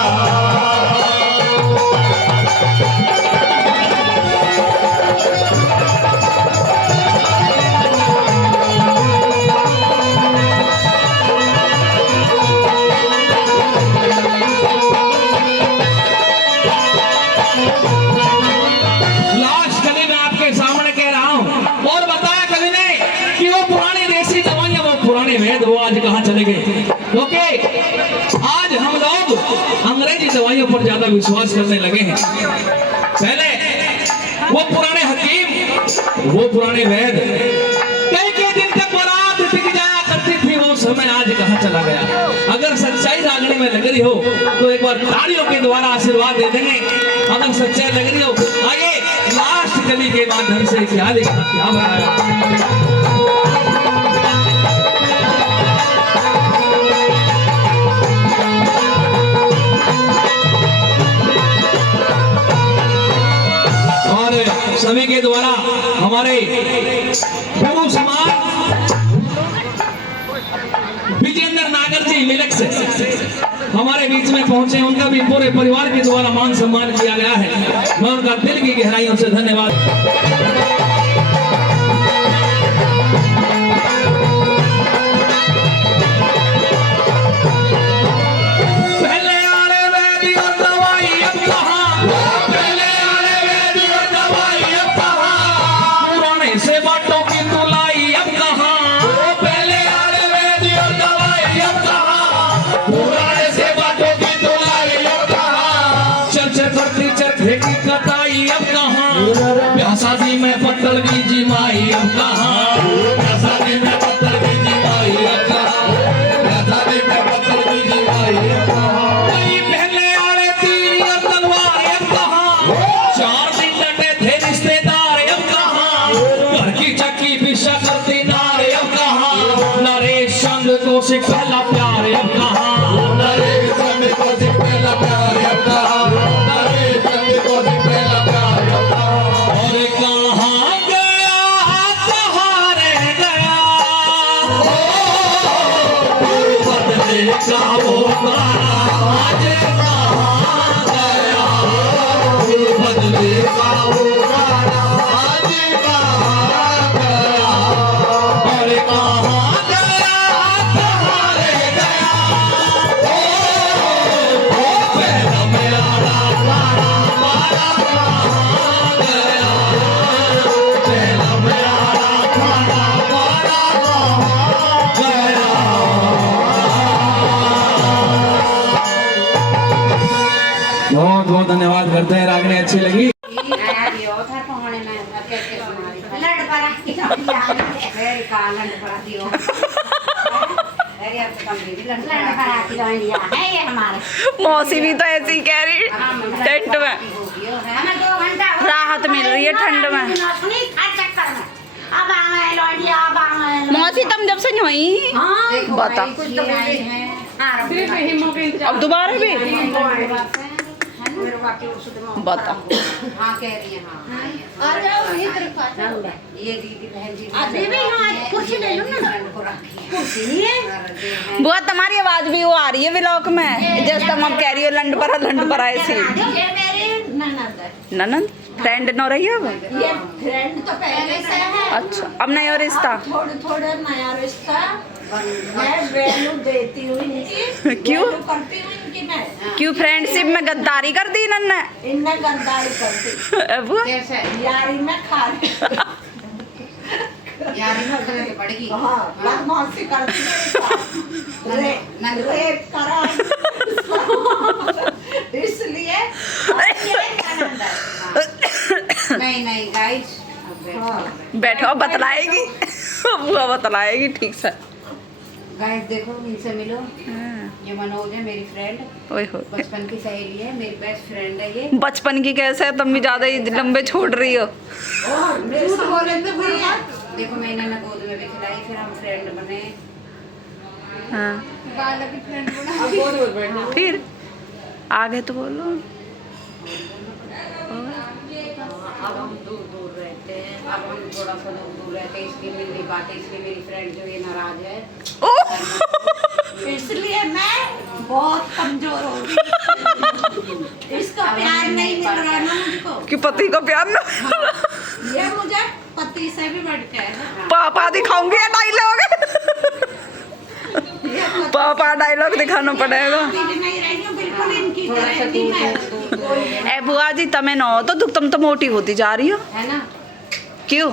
वो आज कहाँ चले गए, क्योंकि आज हम लोग अंग्रेजी दवाइयों पर ज्यादा विश्वास करने लगे हैं। पहले वो पुराने हकीम, वो पुराने वैद्य कई दिन तक बारात टिक जाया करती थी, वो समय आज कहाँ चला गया। अगर सच्चाई रागनी में लग रही हो तो एक बार तालियों के द्वारा आशीर्वाद दे देंगे। अगर सच्चाई लग रही हो आगे लास्ट कली के माध्यम से क्या लिखा, क्या बताया। सभी के द्वारा हमारे गुरु समाज विजेंद्र नागर जी मिलक से हमारे बीच में पहुंचे, उनका भी पूरे परिवार के द्वारा मान सम्मान किया गया है। मैं उनका दिल की गहराइयों से धन्यवाद। शादी में पत्तल बीजी माई अब कहाँ, शादी में पत्तल बीजी माई अब कहाँ, शादी में पत्तल बीजी माई अब कहाँ। पहले आड़े तीर और तलवार अब कहाँ, 4 दिन लटे थे रिश्तेदार अब कहाँ, घर की चक्की पिसा करती नार अब कहाँ, नरेश चंद को से पहला प्यार अब कहाँ, नरेश चंद को से पहला प्यार अब कहाँ, नरेश चंद को से पहला प्यार अब कहाँ। और कहाँ गया कहाँ रे गया, बदले का वो गाना आज कहाँ गया, बदले का वो गाना आज कहाँ गया। और कहाँ गया कहाँ रे गया, पहला मेरा गाना मारा कहाँ गया, पहला मेरा गाना मारा कहाँ गया। बहुत बहुत धन्यवाद करते हैं, रागनी अच्छी लगी। मौसी भी तो ऐसे ही कह रही, टेंट में राहत मिल रही है ठंड में। अब मौसी तुम जब से नहीं हुई बता अब दोबारा भी बता बुआ तुम्हारी आवाज भी वो आ रही है व्लॉग में जैसे तुम अब कह रही हो लंड पर ऐसी ननद फ्रेंड न रही है अब ये फ्रेंड तो पहले से है। अच्छा अब नया रिश्ता थोड़ा नया रिश्ता मैं वैल्यू देती हूँ इनकी क्यों करती हूँ इनकी मैं क्यों फ्रेंडशिप में गद्दारी कर दी इन्होंने इनने गद्दारी करती बुआ यारी में खा यारी में उधर पड़ेगी। हाँ बदमाशी करती है रेप करा इसलिए नहीं गाइस बैठो बतलाएगी बुआ बतलाएगी ठीक से गाइस देखो इनसे मिलो। ये मनोज है मेरी फ्रेंड, ओए हो बचपन की सहेली है, मेरी बेस्ट फ्रेंड है ये। बचपन की कैसे है तुम भी ज्यादा ही लंबे छोड़ रही हो झूठ बोले तो भैया देखो मैंने ना गोद में भी खिलाई फिर हम फ्रेंड बने। हाँ फिर आगे तो बोलो अब हम दूर रहते हैं, अब हम थोड़ा सा दूर रहते हैं इसलिए मिल नहीं पाते, इसलिए मेरी फ्रेंड जो ये नाराज है इसलिए मैं बहुत कमजोर हो गई। इसका प्यार नहीं मिल रहा ना मुझको कि पति को प्यार ना ये मुझे पति से भी बढ़ के है। पापा दिखाऊंगी ये डायलॉग पापा डायलॉग दिखाना पड़ेगा नहीं रही हूँ बिल्कुल इनकी तरह थी मैं। ए बुआ जी तमें न हो तो तुम तो मोटी होती जा रही हो है ना। क्यों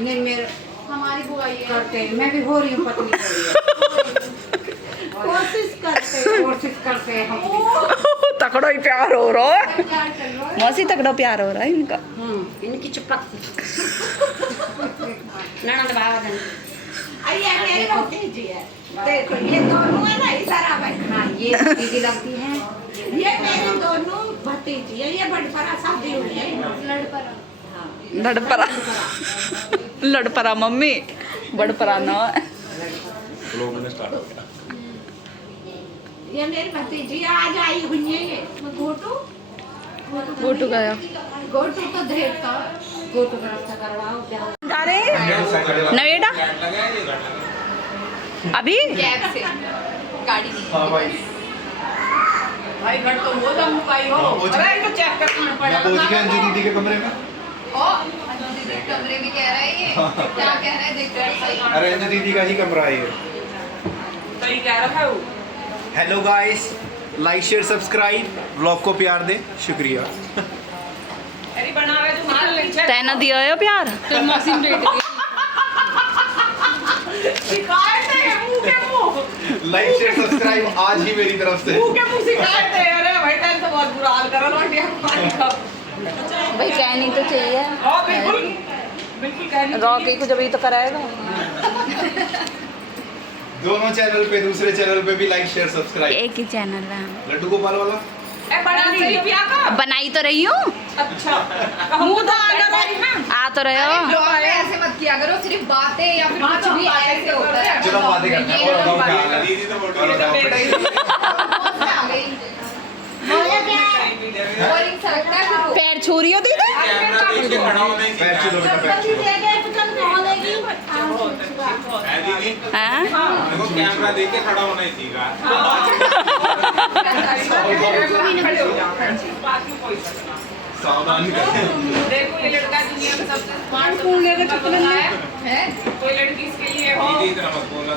नहीं मेरे हमारी बुआई करते हैं, मैं भी हो रही हूँ पतली कोशिश करते हैं हम। तकड़ो ही प्यार हो रहा है मौसी तकड़ो प्यार हो रहा है इनका इनकी चुपक ननद बाबा ये मेरी भतीजी है देखो ये दोनों है ना इधर आ बैठ। हाँ ये दीदी लगती है, ये मेरी दोनों भतीजी है। ये बड़ी बड़ा शादी हुई है लड़परा लड़परा मम्मी बड़परा ना ये मेरी भतीजी आज आई हुई है। ये फोटो गया गोटू तो देखता गोटू का रास्ता करवाओ क्या जा रहे हैं नवेड़ा अभी कैब से गाड़ी नहीं हाँ भाई भाई घर तो वो दम पाई हो अरे इनको चेक करना पड़ा मैं पहुंच गया अंजू दीदी के कमरे में। ओ दीदी कमरे में कह रहा है ये क्या कह रहा है देख सही अरे अंजू दीदी का ही कमरा है ये। सही कह रहा है वो। Hello guys, like share subscribe, blog को प्यार दें, शुक्रिया। अरे बनावे जो मार ले तैना दिया है प्यार तो मौसम रेट दी शिकायत है मुंह के मुंह लाइक शेयर सब्सक्राइब आज ही मेरी तरफ से। मुंह के मुंह शिकायत है। अरे भाई टाइम तो बहुत बुरा हाल कर रहा है भाई कहनी तो चाहिए हां बिल्कुल बिल्कुल कहनी रॉकी को जब ही तो कराएगा दोनों चैनल पे, दूसरे चैनल पे भी लाइक शेयर सब्सक्राइब। एक ही चैनल है लड्डू गोपाल वाला ए बना रही हो क्या का बनाई तो रही हूँ अच्छा मुंह तो आ रहा है आ तो रहे हो ब्लॉग में ऐसे मत किया करो सिर्फ बातें या फिर कुछ भी ऐसे होता है। चलो बातें करते हैं और गाँव क्या दीदी तो आ गई बोरिंग सा लगता है फिर पैर छू रही हो दीदी पैर छू लो बेटा, पैर छू लो। हाँ कैमरा देख के खड़ा होना ही सीखा। सावधान करें। देखो ये लड़का दुनिया में सबसे स्मार्ट फोन लेकर चुप है कोई लड़की इसके लिए हो दीदी इतना मत बोल रहा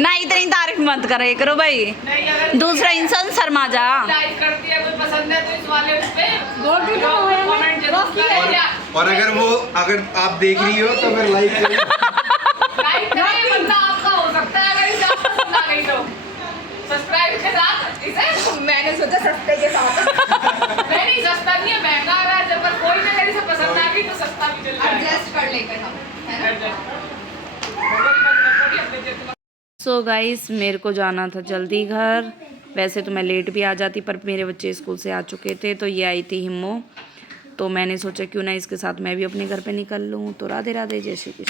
ना इतनी तारीफ मत करे करो भाई नहीं अगर दूसरा इंसान शर्मा जा लाइक करती है कोई पसंद है तो इस वाले उस पे कमेंट जरूर करें और अगर आप देख रही हो तो फिर लाइक करें। लाइक करें बंदा आपका हो सकता है अगर इसे आप पसंद आ गई तो सब्सक्राइब के साथ इसे मैंने सोचा सस्ते के साथ नहीं सस्ता नहीं है महंगा आ रहा है जब पर कोई ना इसे पसंद आ गई तो सस्ता भी चल जाएगा एडजस्ट कर लेंगे हम है ना सो गाइस मेरे को जाना था जल्दी घर वैसे तो मैं लेट भी आ जाती पर मेरे बच्चे स्कूल से आ चुके थे तो ये आई थी हिम्मो तो मैंने सोचा क्यों ना इसके साथ मैं भी अपने घर पे निकल लूँ। तो राधे राधे, जय श्री कृष्ण।